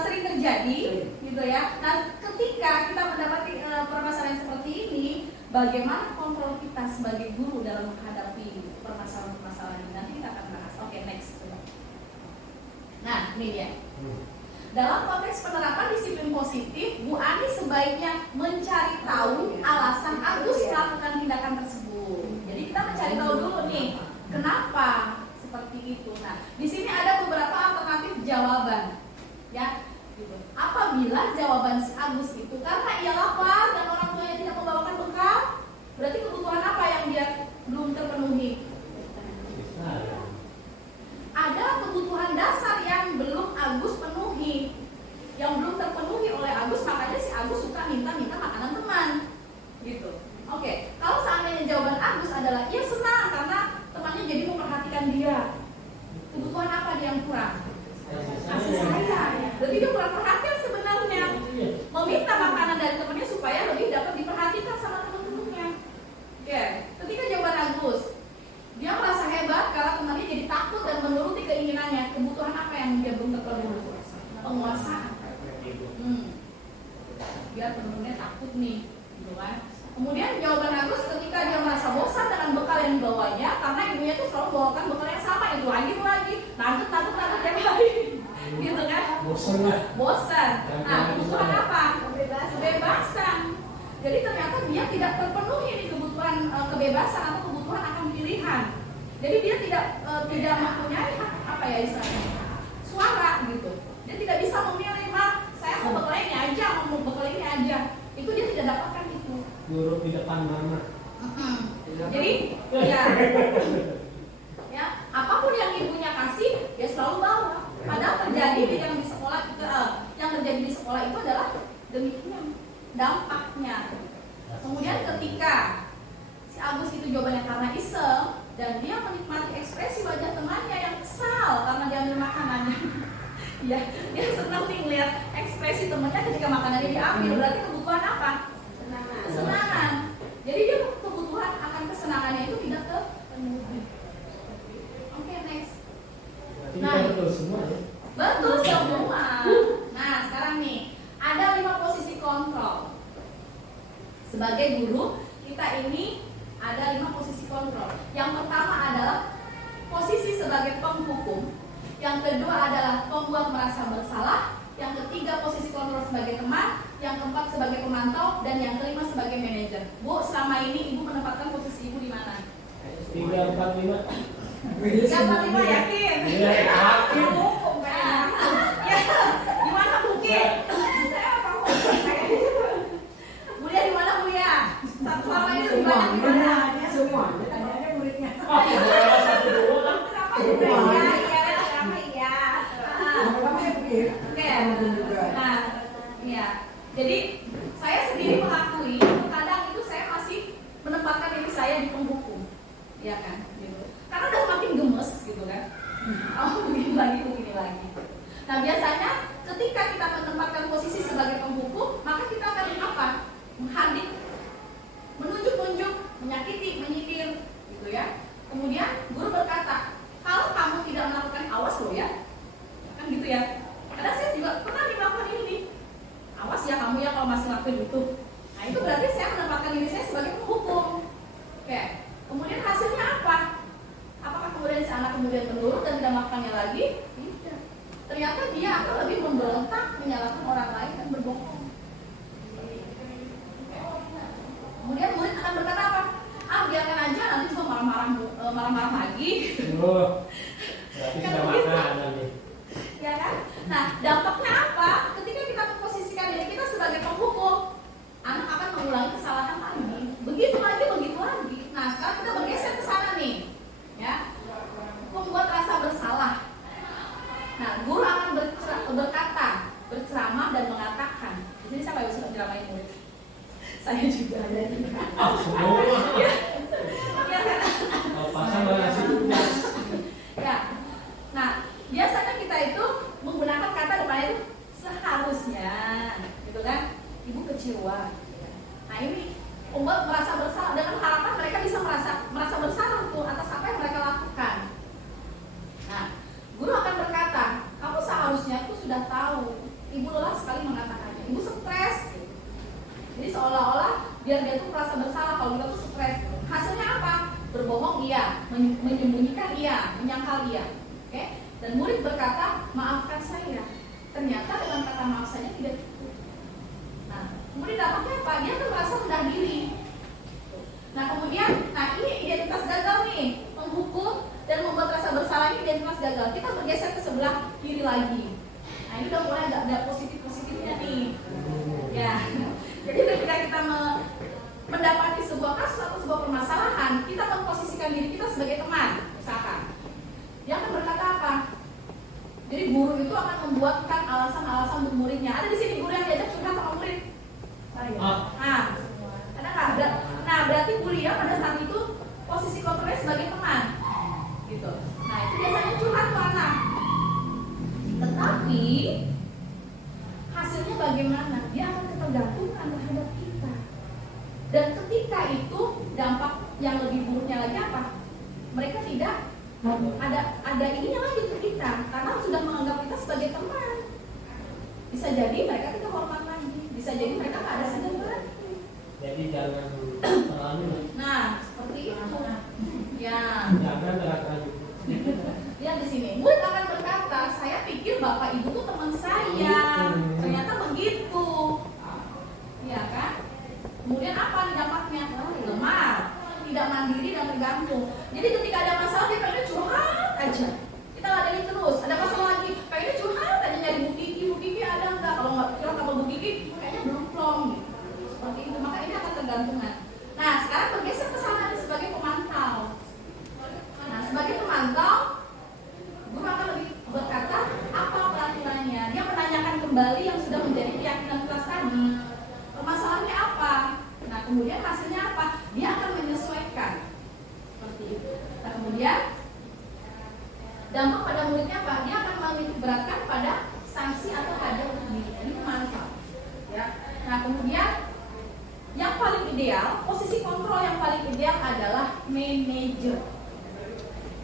sering terjadi, gitu ya. Nah, ketika kita mendapati permasalahan seperti ini, bagaimana kontrol kita sebagai guru dalam menghadapi permasalahan-permasalahan ini? Nanti kita akan bahas. Oke, next. Nah, ini dia. Dalam konteks penerapan disiplin positif, Bu Ani sebaiknya mencari tahu alasan Agus melakukan tindakan tersebut. Jadi kita mencari tahu dulu nih, kenapa seperti itu. Nah, di sini ada beberapa alternatif jawaban, ya. Gitu. Apabila jawaban si Agus itu karena ia lapar dan orang tuanya tidak membawakan bekal, berarti kebutuhan apa yang dia belum terpenuhi? Ada kebutuhan dasar yang belum Agus penuhi, yang belum terpenuhi oleh Agus, makanya si Agus suka minta-minta makanan teman, gitu. Oke, kalau seandainya jawaban Agus adalah ia senang karena temannya jadi memperhatikan dia, kebutuhan apa dia yang kurang? Kasih sayang. Berarti dia kurang perhatian sebenarnya, meminta makanan dari temannya supaya lebih dapat diperhatikan sama teman-temannya. Oke, ketika jawaban Agus, dia merasa hebat karena temannya jadi takut dan menuruti keinginannya. Kebutuhan apa yang dia belum terpenuhi? Penguasaan. Biar temennya takut nih, gitu kan. Kemudian jawaban Agus ketika dia merasa bosan dengan bekal yang dibawanya, karena ibunya tuh selalu bawakan bekal yang sama, itu lagi, nugget tiap hari, gitu kan. Bosan. Nah, kebutuhan apa? Kebebasan. Jadi ternyata dia tidak terpenuhi nih kebutuhan kebebasan atau kebutuhan akan pilihan. Jadi dia tidak mempunyai apa ya istilahnya suara gitu. Dia tidak bisa memilih, saya mau bekal ini aja, mau bekal ini aja. Itu dia tidak dapatkan itu. Guru di depan mama. Jadi ya apapun yang ibunya kasih dia selalu bawa. Padahal yang terjadi di sekolah itu adalah demikian dampaknya. Kemudian ketika si Agus itu jawabannya karena iseng dan dia menikmati ekspresi wajah temannya yang kesal karena dia ambil makanannya. Ya, dia senang nih melihat ekspresi temannya ketika makanannya diambil. Berarti kebutuhan apa? Kesenangan. Jadi dia kebutuhan akan kesenangannya itu tidak terpenuhi. Oke, next. Nah, betul semua ya. Betul semua. Nah, sekarang nih ada 5 posisi kontrol. Sebagai guru, kita ini ada 5 posisi kontrol. Yang pertama adalah posisi sebagai penghukum. Yang kedua adalah pembuat merasa bersalah. Yang ketiga posisi kontrol sebagai teman. Yang keempat sebagai pemantau. Dan yang kelima sebagai manajer. Bu, selama ini ibu menempatkan posisi ibu di mana? 3, 4, 5. 3, 4, 5 yakin? Iya, yakin. Hukum kan? Ya, gimana mungkin? Saya orang hukum kayaknya. Bulia di mana Bulia? Selama ini lebih banyak di mana? Semuanya. Ada muridnya. Oh, satu dua kan? Kenapa Bulia? Iya. Oke. Nah, iya. Jadi saya sendiri mengakui kadang itu saya masih menempatkan diri saya di penghukum, ya kan? Gitu. Karena udah makin gemes gitu kan. Oh begini lagi. Nah biasanya ketika kita menempatkan posisi sebagai penghukum, maka kita akan apa? Menghadik, menunjuk-nunjuk, menyakiti, menyindir, gitu ya. Kemudian guru berkata, kalau kamu tidak melakukan awas loh ya, kan gitu ya. Karena saya juga pernah melakukan ini nih. Awas ya kamu ya kalau masih lakuin itu. Nah itu berarti saya menempatkan diri saya sebagai penghukum. Oke. Kemudian hasilnya apa? Apakah kemudian si anak kemudian menurut dan tidak melakukannya lagi? Tidak. Ternyata dia akan lebih memberontak, menyalahkan orang lain dan berbohong. Kemudian murid akan berkata apa? Biarkan aja nanti juga marah-marah lagi. Oh, berarti sudah makan nanti. Ya kan? Nah, dampaknya apa? Ketika kita memposisikan diri kita sebagai penghukum, anak akan mengulangi kesalahan lagi. Begitu lagi. Nah, sekarang kita bergeser ke sana nih. Ya. Membuat rasa bersalah. Nah, guru akan berkata, berceramah dan mengatakan. Di sini siapa yang bisa menceramahin murid? Saya juga ada di Semua. Ya kan? Pasang nasi tugas. Ya. Nah, biasanya kita itu menggunakan kata depannya itu seharusnya, gitu kan? Ibu kecewa. Nah ini membuat merasa bersalah dengan harapan mereka bisa merasa bersalah tuh atas apa yang mereka lakukan. Nah, guru akan berkata, kamu seharusnya tuh sudah tahu. Ibu lelah sekali mengatakannya. Ibu stres. Jadi seolah-olah biar dia tuh merasa bersalah kalau kita tuh stres. Hasilnya apa? Berbohong iya, menyembunyikan iya, menyangkal iya. Oke? Dan murid berkata, maafkan saya. Ternyata dengan kata maaf saja tidak cukup. Nah, kemudian dampaknya apa? Dia tuh merasa rendah diri. Nah, kemudian, ini identitas gagal nih. Menghukum dan membuat rasa bersalah ini identitas gagal. Kita bergeser ke sebelah kiri lagi. Nah, ini udah mulai agak ada positif-positifnya nih. Ya. Jadi ketika kita mendapati sebuah kasus atau sebuah permasalahan, kita memposisikan diri kita sebagai teman, misalkan. Dia akan berkata apa? Jadi guru itu akan membuatkan alasan-alasan untuk muridnya. Ada di sini guru yang diajak curhat sama murid. Nah, ada nggak? Nah, berarti kuliah pada saat itu posisi kontrolnya sebagai teman, gitu. Nah, itu biasanya curhat tuh anak. Tetapi hasilnya bagaimana? Dia akan ketergantungan terhadap kita. Dan ketika itu dampak yang lebih buruknya lagi apa? Mereka tidak ada ininya lagi untuk kita karena sudah menganggap kita sebagai teman. Bisa jadi mereka tidak hormat lagi, bisa jadi mereka nggak ada segan lagi. Jadi jangan terlalu. Nah, seperti itu. Ya. Jangan terlalu. Lihat di sini, murid akan berkata, saya pikir bapak ibu tuh teman saya, ternyata begitu. Ya kan? Kemudian apa nih dampaknya? Lemah, tidak mandiri dan tergantung. Jadi ketika ada masalah dia pengen curhat aja. Kita ladenin terus. Ada masalah lagi, pengen curhat aja nyari Bu Kiki ada nggak? Kalau nggak curhat sama Bu Kiki, kayaknya belum plong gitu. Seperti itu. Maka ini akan tergantungan. Nah sekarang bergeser ke sana sebagai pemantau. Nah sebagai pemantau, guru akan lebih berkata apa peraturannya. Dia menanyakan kembali yang sudah menjadi keyakinan kelas tadi. Permasalahannya apa? Nah kemudian hasilnya apa? Dia akan menyesuaikan seperti itu. Nah kemudian dampak pada muridnya apa? Dia akan menitik beratkan pada sanksi atau hadiah untuk dirinya. Ini pemantau. Ya. Nah kemudian yang paling ideal, posisi kontrol yang paling ideal adalah manajer.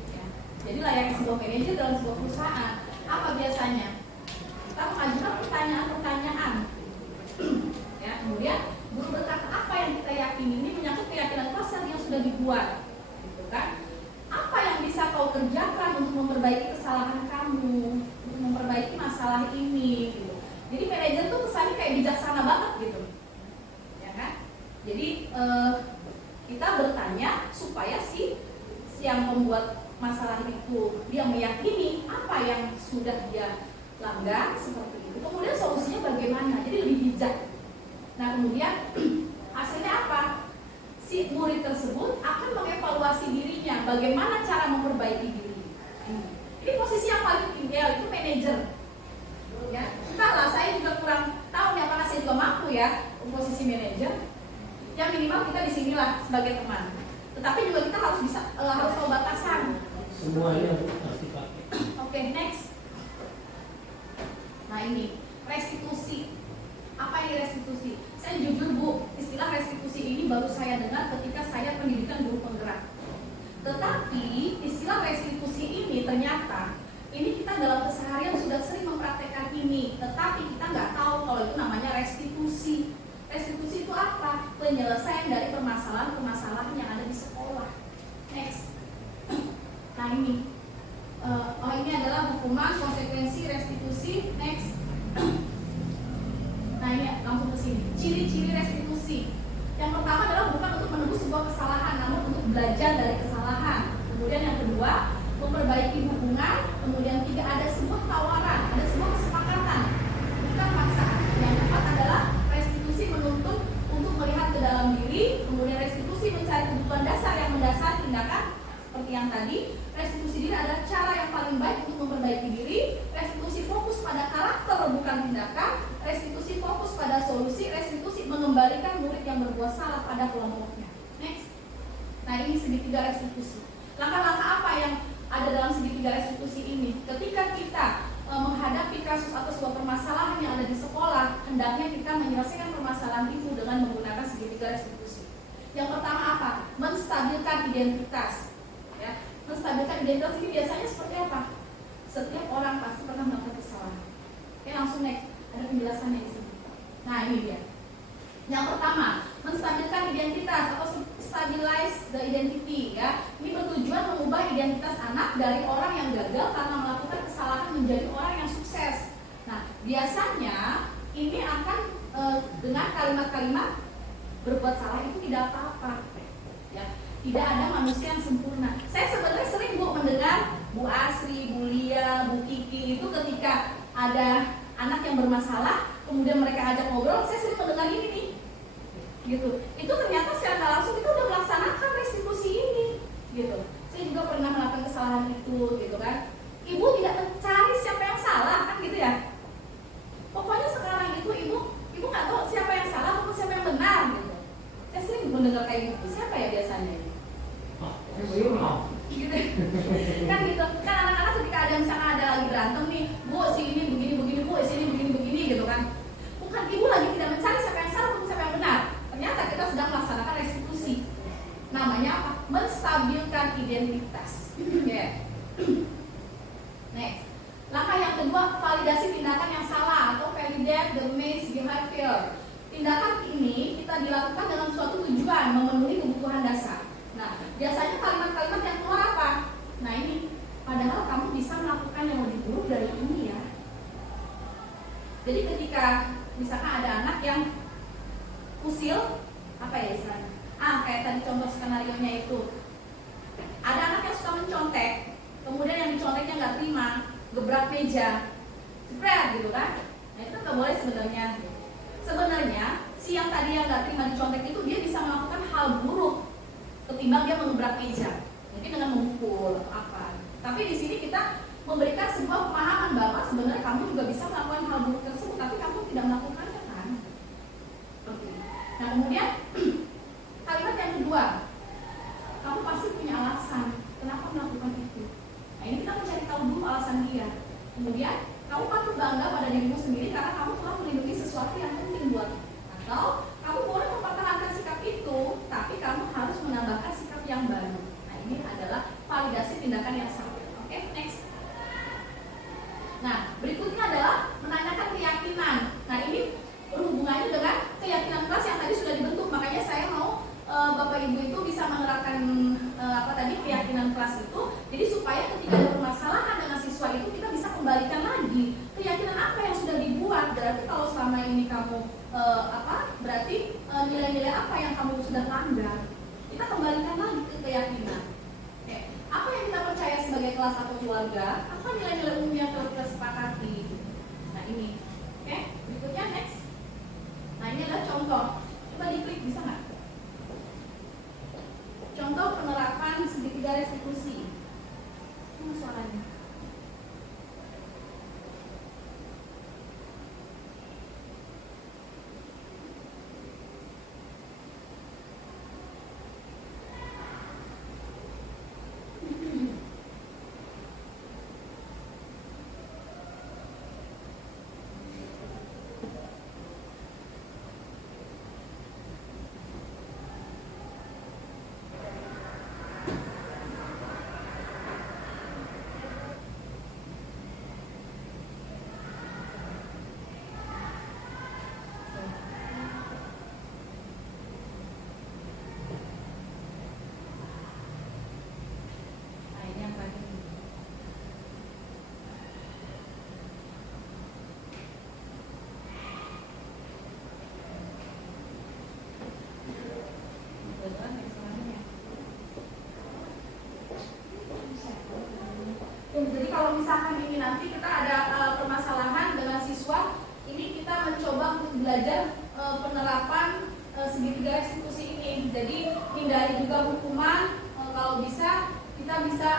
Ya. Jadi layaknya sebuah manajer dalam sebuah perusahaan. Apa biasanya? Kita mengajukan pertanyaan-pertanyaan. Ya, kemudian guru berkata apa yang kita yakini, ini menyangkut keyakinan pasar yang sudah dibuat, gitu kan? Apa yang bisa kau kerjakan untuk memperbaiki kesalahan kamu, untuk memperbaiki masalah ini, gitu. Jadi manajer tuh kesannya kayak bijaksana banget, gitu, ya kan? Jadi kita bertanya supaya si yang membuat masalah itu dia meyakini apa yang sudah dia langgar seperti itu. Kemudian solusinya bagaimana? Jadi lebih bijak. Nah kemudian hasilnya apa? Si murid tersebut akan mengevaluasi dirinya, bagaimana cara memperbaiki diri. Ini posisi yang paling ideal itu manajer. Ya, entahlah saya juga kurang tahu nih apakah saya juga mampu ya posisi manajer. Yang minimal kita di sinilah sebagai teman. Tetapi juga kita harus bisa harus tahu batasan. Semuanya harus dipakai. Oke, next. Nah ini restitusi. Apa ini restitusi? Saya jujur Bu, istilah restitusi ini baru saya dengar ketika saya pendidikan guru penggerak. Tetapi istilah restitusi ini ternyata ini kita dalam keseharian sudah sering mempraktekkan ini, tetapi kita nggak tahu kalau itu namanya restitusi. Restitusi itu apa? Penyelesaian dari permasalahan-permasalahan yang ada di sekolah. Next. Nah ini, ini adalah hukuman konsekuensi restitusi. Next. Nah ini langsung ke sini. Ciri-ciri restitusi. Yang pertama adalah bukan untuk menebus sebuah kesalahan, namun untuk belajar dari kesalahan. Kemudian yang kedua, memperbaiki hubungan. Kemudian tiga, ada sebuah tawaran, ada sebuah kesepakatan, bukan paksaan. Yang keempat adalah restitusi menuntut untuk melihat ke dalam diri. Kemudian restitusi mencari kebutuhan dasar yang mendasari tindakan. Seperti yang tadi, restitusi diri adalah cara yang paling baik untuk memperbaiki diri. Restitusi fokus pada karakter bukan tindakan. Restitusi fokus pada solusi. Restitusi mengembalikan murid yang berbuat salah pada kelompoknya. Next. Nah ini segitiga restitusi. Langkah-langkah apa yang ada dalam segitiga restitusi ini? Ketika kita menghadapi kasus atau sebuah permasalahan yang ada di sekolah, hendaknya kita menyelesaikan permasalahan itu dengan menggunakan segitiga restitusi. Yang pertama apa? Menstabilkan identitas. Ya, menstabilkan identitas ini biasanya seperti apa? Setiap orang pasti pernah melakukan kesalahan. Oke, langsung next. Ada penjelasannya di sini. Nah, ini dia. Yang pertama, menstabilkan identitas atau stabilize the identity ya. Ini bertujuan mengubah identitas anak dari orang yang gagal karena melakukan kesalahan menjadi orang yang sukses. Nah, biasanya ini akan dengan kalimat-kalimat berbuat salah itu tidak apa-apa. Ya. Tidak ada manusia yang sempurna. Saya sebenarnya sering Bu mendengar Bu Asri, Bu Lia, Bu Kiki itu ketika ada anak yang bermasalah, kemudian mereka ajak ngobrol, saya sering mendengar ini nih, gitu. Itu ternyata secara langsung kita udah melaksanakan restitusi ini, gitu. Saya juga pernah melakukan kesalahan itu, gitu kan. Ibu tidak mencari siapa yang salah, kan gitu ya. Pokoknya sekarang itu ibu nggak tahu siapa yang salah atau siapa yang benar, gitu. Saya sering mendengar kayak gitu. Siapa ya biasanya? Gitu. Kan gitu. Kan anak-anak ketika ada misalnya ada lagi berantem nih, Bu si ini begini Bu, si ini begini gitu kan. Bukan ibu lagi tidak mencari siapa yang salah atau siapa yang benar. Ternyata kita sedang melaksanakan restitusi. Namanya apa? Menstabilkan identitas. Yeah. Next. Langkah yang kedua, validasi tindakan yang salah atau validate the misbehavior. Tindakan ini kita dilakukan dengan suatu tujuan memenuhi kebutuhan dasar. Nah, biasanya kalimat-kalimat yang keluar apa? Nah ini, padahal kamu bisa melakukan yang lebih buruk dari ini ya. Jadi ketika misalkan ada anak yang usil, apa ya istilahnya? Kayak tadi contoh skenario-nya itu, ada anak yang suka mencontek, kemudian yang diconteknya nggak terima, gebrak meja, jepret gitu kan. Nah itu nggak boleh sebenarnya. Sebenarnya si yang tadi yang nggak terima dicontek itu dia bisa melakukan hal buruk ketimbang dia mengebrak meja, mungkin dengan memukul atau apa. Tapi di sini kita memberikan sebuah pemahaman bahwa sebenarnya kamu juga bisa melakukan hal buruk tersebut, tapi kamu tidak melakukannya kan. Oke. Nah kemudian kalimat yang kedua, kamu pasti punya alasan kenapa melakukan itu. Nah ini kita mencari tahu dulu alasan dia. Kemudian kamu patut bangga pada dirimu sendiri karena kamu telah melindungi sesuatu yang penting buat. Atau kamu boleh mempertahankan sikap itu, tapi kamu harus menambahkan sikap yang baru. Nah ini adalah validasi tindakan yang salah. Oke, next. Nah berikutnya adalah menanyakan keyakinan. Nah ini berhubungannya dengan keyakinan kelas yang tadi sudah dibentuk. Makanya saya mau Bapak Ibu itu bisa menerapkan keyakinan kelas itu. Jadi supaya ketika ada permasalahan dengan siswa itu kita bisa kembalikan lagi keyakinan apa yang sudah dibuat. Berarti kalau selama ini kamu berarti nilai-nilai apa yang kamu sudah langgar, kita kembalikan lagi ke keyakinan. Oke. Apa yang kita percaya sebagai kelas atau keluarga? Apa nilai-nilai umum yang kita sepakati? Nah ini. Oke. Berikutnya next. Nah ini adalah contoh. Coba diklik bisa nggak? Contoh penerapan segitiga restitusi. Ini suaranya. Jadi kalau misalkan ini nanti kita ada permasalahan dengan siswa, ini kita mencoba untuk belajar penerapan segitiga restitusi ini. Jadi hindari juga hukuman, kalau bisa kita bisa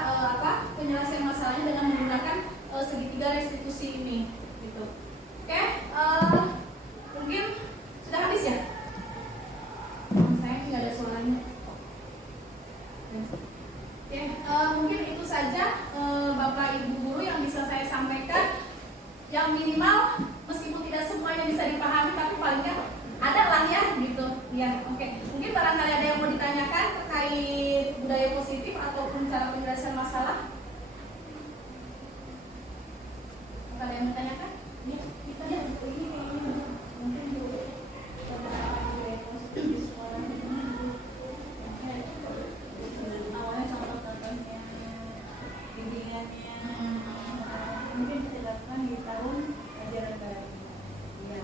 penyelesaian masalahnya dengan menggunakan segitiga restitusi ini. Gitu. Oke, mungkin sudah habis ya? Saya nggak ada suaranya. Oke, mungkin itu saja Bapak Ibu guru yang bisa saya sampaikan. Yang minimal meskipun tidak semuanya bisa dipahami, tapi paling nggak ada lah ya gitu. Ya, oke. Mungkin barangkali ada yang mau ditanyakan terkait budaya positif ataupun cara penyelesaian masalah. Ada yang mau ditanyakan? Ya, kita ya ini mungkin dulu budaya positif di sekolah ini. Awalnya contoh-contohnya, bimbingannya, mungkin bisa dilakukan di tahun ajaran baru. Ya,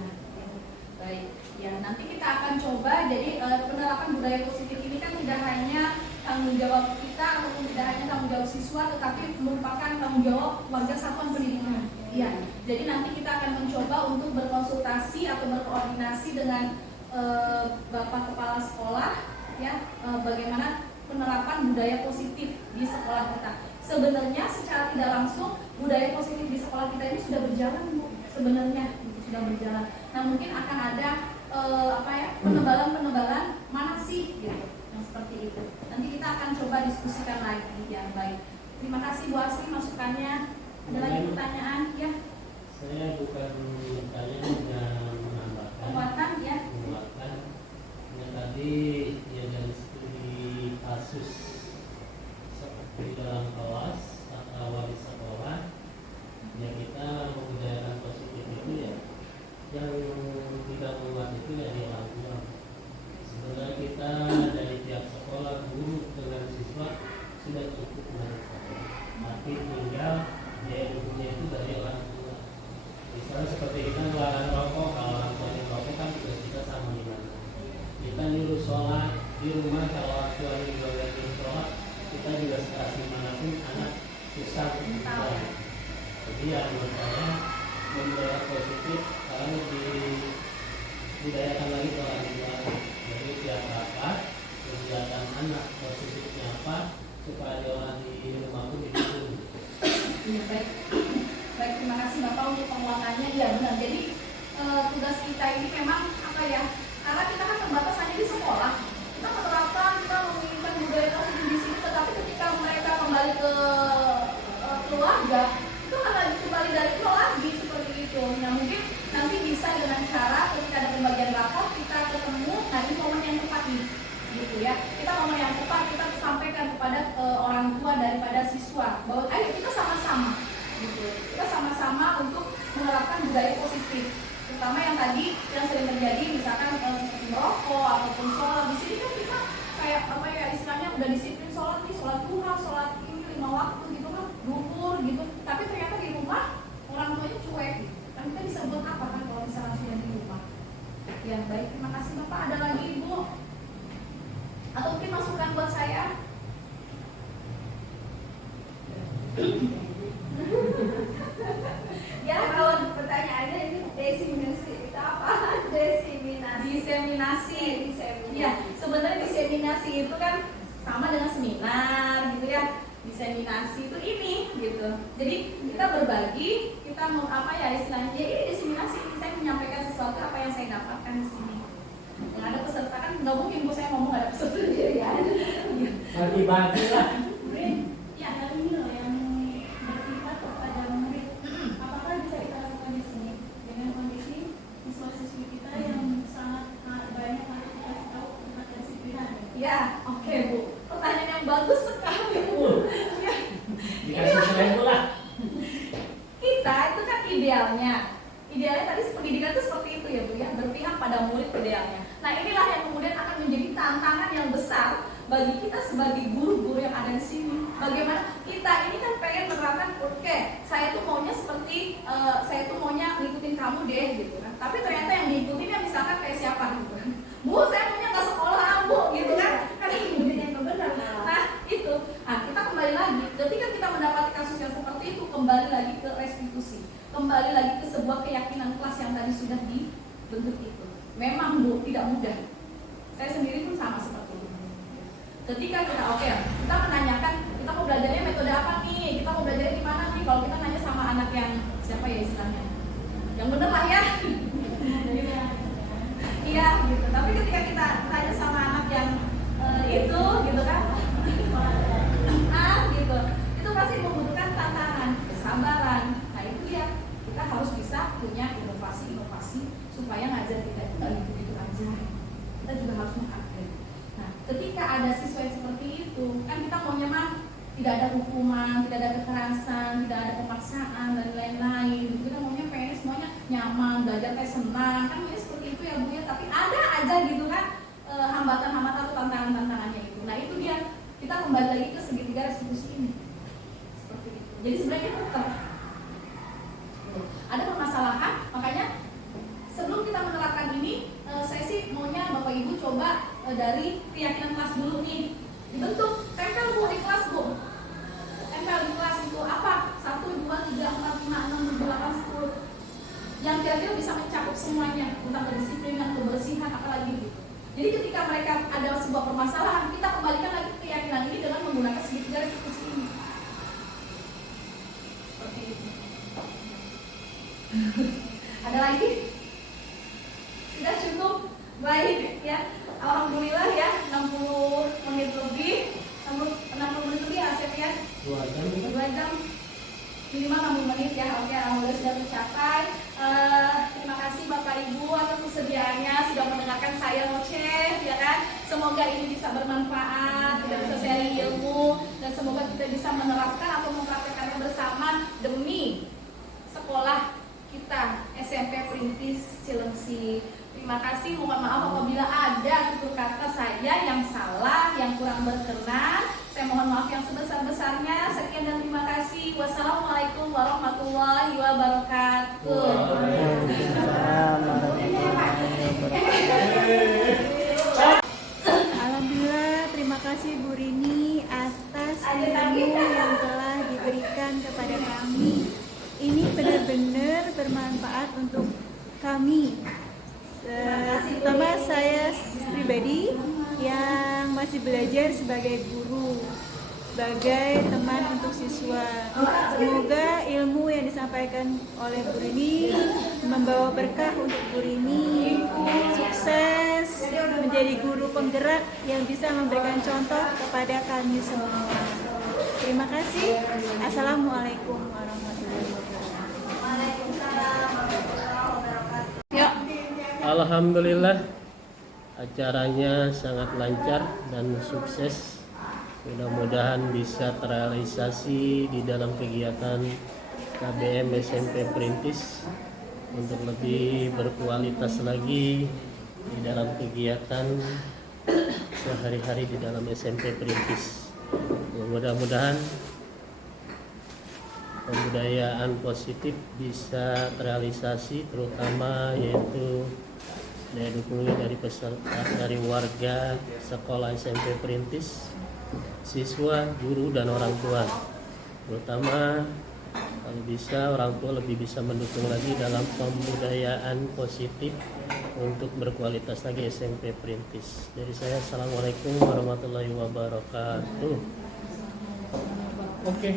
baik. Ya, nanti kita akan coba. Jadi penerapan budaya positif ini kan tidak hanya tanggung jawab kita ataupun tidak hanya tanggung jawab siswa, tetapi merupakan tanggung jawab warga satuan pendidikan. Ya, jadi nanti kita akan mencoba untuk berkonsultasi atau berkoordinasi dengan Bapak Kepala Sekolah, ya, bagaimana penerapan budaya positif di sekolah kita. Sebenarnya secara tidak langsung budaya positif di sekolah kita ini sudah berjalan, Bu. Sebenarnya sudah berjalan. Nah, mungkin akan ada penebalan-penebalan mana sih gitu, yang seperti itu. Nanti kita akan coba diskusikan lagi yang baik. Terima kasih Bu Asri masukannya. Ada lagi pertanyaan? Ya. Saya bukan bertanya dan menambahkan. Penguatan ya. Penguatan. Yang tadi ya dari studi kasus seperti dalam kelas atau wali sekolah, ya kita membudayakan positif itu ya. Yang tidak menguat itu ya di orang tua. Sebenarnya kita dari pihak sekolah, guru dengan siswa sudah cukup menurut. Tapi tinggal daya dukungnya itu dari orang tua. Misalnya seperti kita melarang rokok, kalau orang tua yang rokok kan juga kita di rumah kalau orang tua juga belajar sholat, kita juga sekeras dimanapun anak susah untuk jadi yang menurut saya memberi positif kalau dibudayakan lagi orang tua. Jadi tiap rapat kegiatan anak positifnya apa supaya dia orang di rumah pun didukung. Ya, baik. Baik, terima kasih Bapak untuk penguatannya. Ya benar. Jadi tugas kita ini memang apa ya? Karena kita kan terbatas hanya di sekolah. Kita menerapkan, kita menginginkan budaya positif di sini, tetapi ketika mereka kembali ke keluarga, itu akan kembali dari nol lagi seperti itu. Nah mungkin nanti bisa dengan cara ketika ada pembagian rapor kita ketemu, nah ini momen yang tepat nih, gitu ya. Kita momen yang tepat kita sampaikan kepada orang tua daripada siswa bahwa ayo kita sama-sama, gitu. Kita sama-sama untuk menerapkan budaya positif. Terutama yang tadi yang sering terjadi misalkan seperti merokok ataupun sholat. Di sini kan kita kayak apa ya istilahnya udah disiplin sholat nih, sholat duha, sholat ini 5 waktu gitu kan, duhur gitu. Tapi ternyata di rumah orang tuanya cuek gitu. Kan kita bisa buat apa kan kalau misalnya sudah di rumah? Ya baik, terima kasih Bapak. Ada lagi Ibu? Atau mungkin masukan buat saya? Ya kalau pertanyaannya ini diseminasi itu apa? Diseminasi. Ya, sebenarnya diseminasi itu kan sama dengan seminar gitu ya. Diseminasi itu ini gitu. Jadi kita berbagi, kita mau apa ya istilahnya? Ya ini diseminasi. Saya menyampaikan sesuatu apa yang saya dapatkan di sini. Yang ada peserta kan nggak mungkin Bu saya ngomong ada peserta sendiri ya. Bagi-bagi lah. Ya, hal ini loh yang berpihak kepada murid. Apakah bisa kita lakukan di sini dengan kondisi siswa-siswi kita yang sangat banyak harus kita tahu tentang kedisiplinan? Ya, oke Bu. Pertanyaan yang bagus sekali Bu. Ya. Dikasih selain lah. Kita itu kan idealnya tadi pendidikan itu seperti itu ya Bu ya, berpihak pada murid idealnya. Nah inilah yang kemudian akan menjadi tantangan yang besar bagi kita sebagai guru-guru yang ada di sini. Bagaimana kita ini kan pengen menerapkan, oke, saya tuh maunya seperti saya tuh maunya ngikutin kamu deh gitu kan. Tapi ternyata yang diikutin ya misalkan kayak siapa gitu kan. Bu, saya maunya nggak sekolah Bu gitu kan. Kan ikutin yang benar. Nah itu, kita kembali lagi. Ketika kita mendapati kasus yang seperti itu, kembali lagi ke restitusi, kembali lagi ke sebuah keyakinan kelas yang tadi sudah dibentuk itu. Memang Bu, tidak mudah. Saya sendiri pun sama seperti itu. Ketika kita menanyakan, kita mau belajarnya metode apa nih? Kita mau belajarnya di mana nih? Kalau kita nanya sama anak yang siapa ya istilahnya? Yang bener lah ya. Iya gitu. Tapi ketika kita tanya sama anak yang itu gitu kan, gitu, itu pasti membutuhkan tantangan, kesabaran. Nah itu ya, kita harus bisa punya inovasi supaya ngajar kita itu nggak gitu aja. Kita juga harus mengupgrade. Nah, ketika ada siswa yang seperti itu, kan kita maunya mah tidak ada hukuman, tidak ada kekerasan, tidak ada pemaksaan dan lain-lain. Kita maunya pengen semuanya nyaman, belajar kayak senang, kan maunya seperti itu ya Bu ya. Tapi ada aja gitu kan hambatan-hambatan atau tantangan-tantangannya itu. Nah itu dia, kita kembali lagi ke segitiga restitusi ini. Seperti itu. Jadi sebenarnya tetap ada permasalahan, makanya sebelum kita menerapkan ini, saya sih maunya Bapak Ibu coba dari keyakinan kelas dulu nih. Dibentuk, tempel Bu di kelas Bu. Tempel di kelas itu apa? 1, 2, 3, 4, 5, 6, 7, 8, 10. Yang kira-kira bisa mencakup semuanya tentang kedisiplinan, kebersihan, apalagi gitu. Jadi ketika mereka ada sebuah permasalahan, kita kembalikan lagi keyakinan ini dengan menggunakan segitiga restitusi ini. Seperti itu. Ada lagi? Sudah cukup? Baik ya. Alhamdulillah ya, 60 menit lebih, 60 menit lebih Asep ya. 2 jam minimal 60 menit ya. Oke, alhamdulillah sudah tercapai. Terima kasih Bapak Ibu atas kesediaannya sudah mendengarkan saya ngoceh ya kan. Semoga ini bisa bermanfaat, kita bisa sharing ilmu, dan semoga kita bisa menerapkan atau mempraktekkannya bersama demi sekolah kita SMP Perintis Cilengsi. Terima kasih, mohon maaf apabila ada tutur kata saya yang salah, yang kurang berkenan. Saya mohon maaf yang sebesar-besarnya. Sekian dan terima kasih. Wassalamualaikum warahmatullahi wabarakatuh. Alhamdulillah. pribadi yang masih belajar sebagai guru, sebagai teman untuk siswa. Semoga ilmu yang disampaikan oleh Bu Rini membawa berkah untuk Bu Rini, sukses menjadi guru penggerak yang bisa memberikan contoh kepada kami semua. Terima kasih. Assalamualaikum warahmatullahi wabarakatuh. Waalaikumsalam warahmatullahi wabarakatuh. Ya, Alhamdulillah acaranya sangat lancar dan sukses. Mudah-mudahan bisa terrealisasi di dalam kegiatan KBM SMP Perintis untuk lebih berkualitas lagi di dalam kegiatan sehari-hari di dalam SMP Perintis. Mudah-mudahan pembudayaan positif bisa terrealisasi, terutama yaitu daya dukungnya dari peserta, dari warga sekolah SMP Perintis, siswa, guru, dan orang tua. Terutama kalau bisa orang tua lebih bisa mendukung lagi dalam pembudayaan positif untuk berkualitas lagi SMP Perintis. Dari saya, assalamualaikum warahmatullahi wabarakatuh. Oke.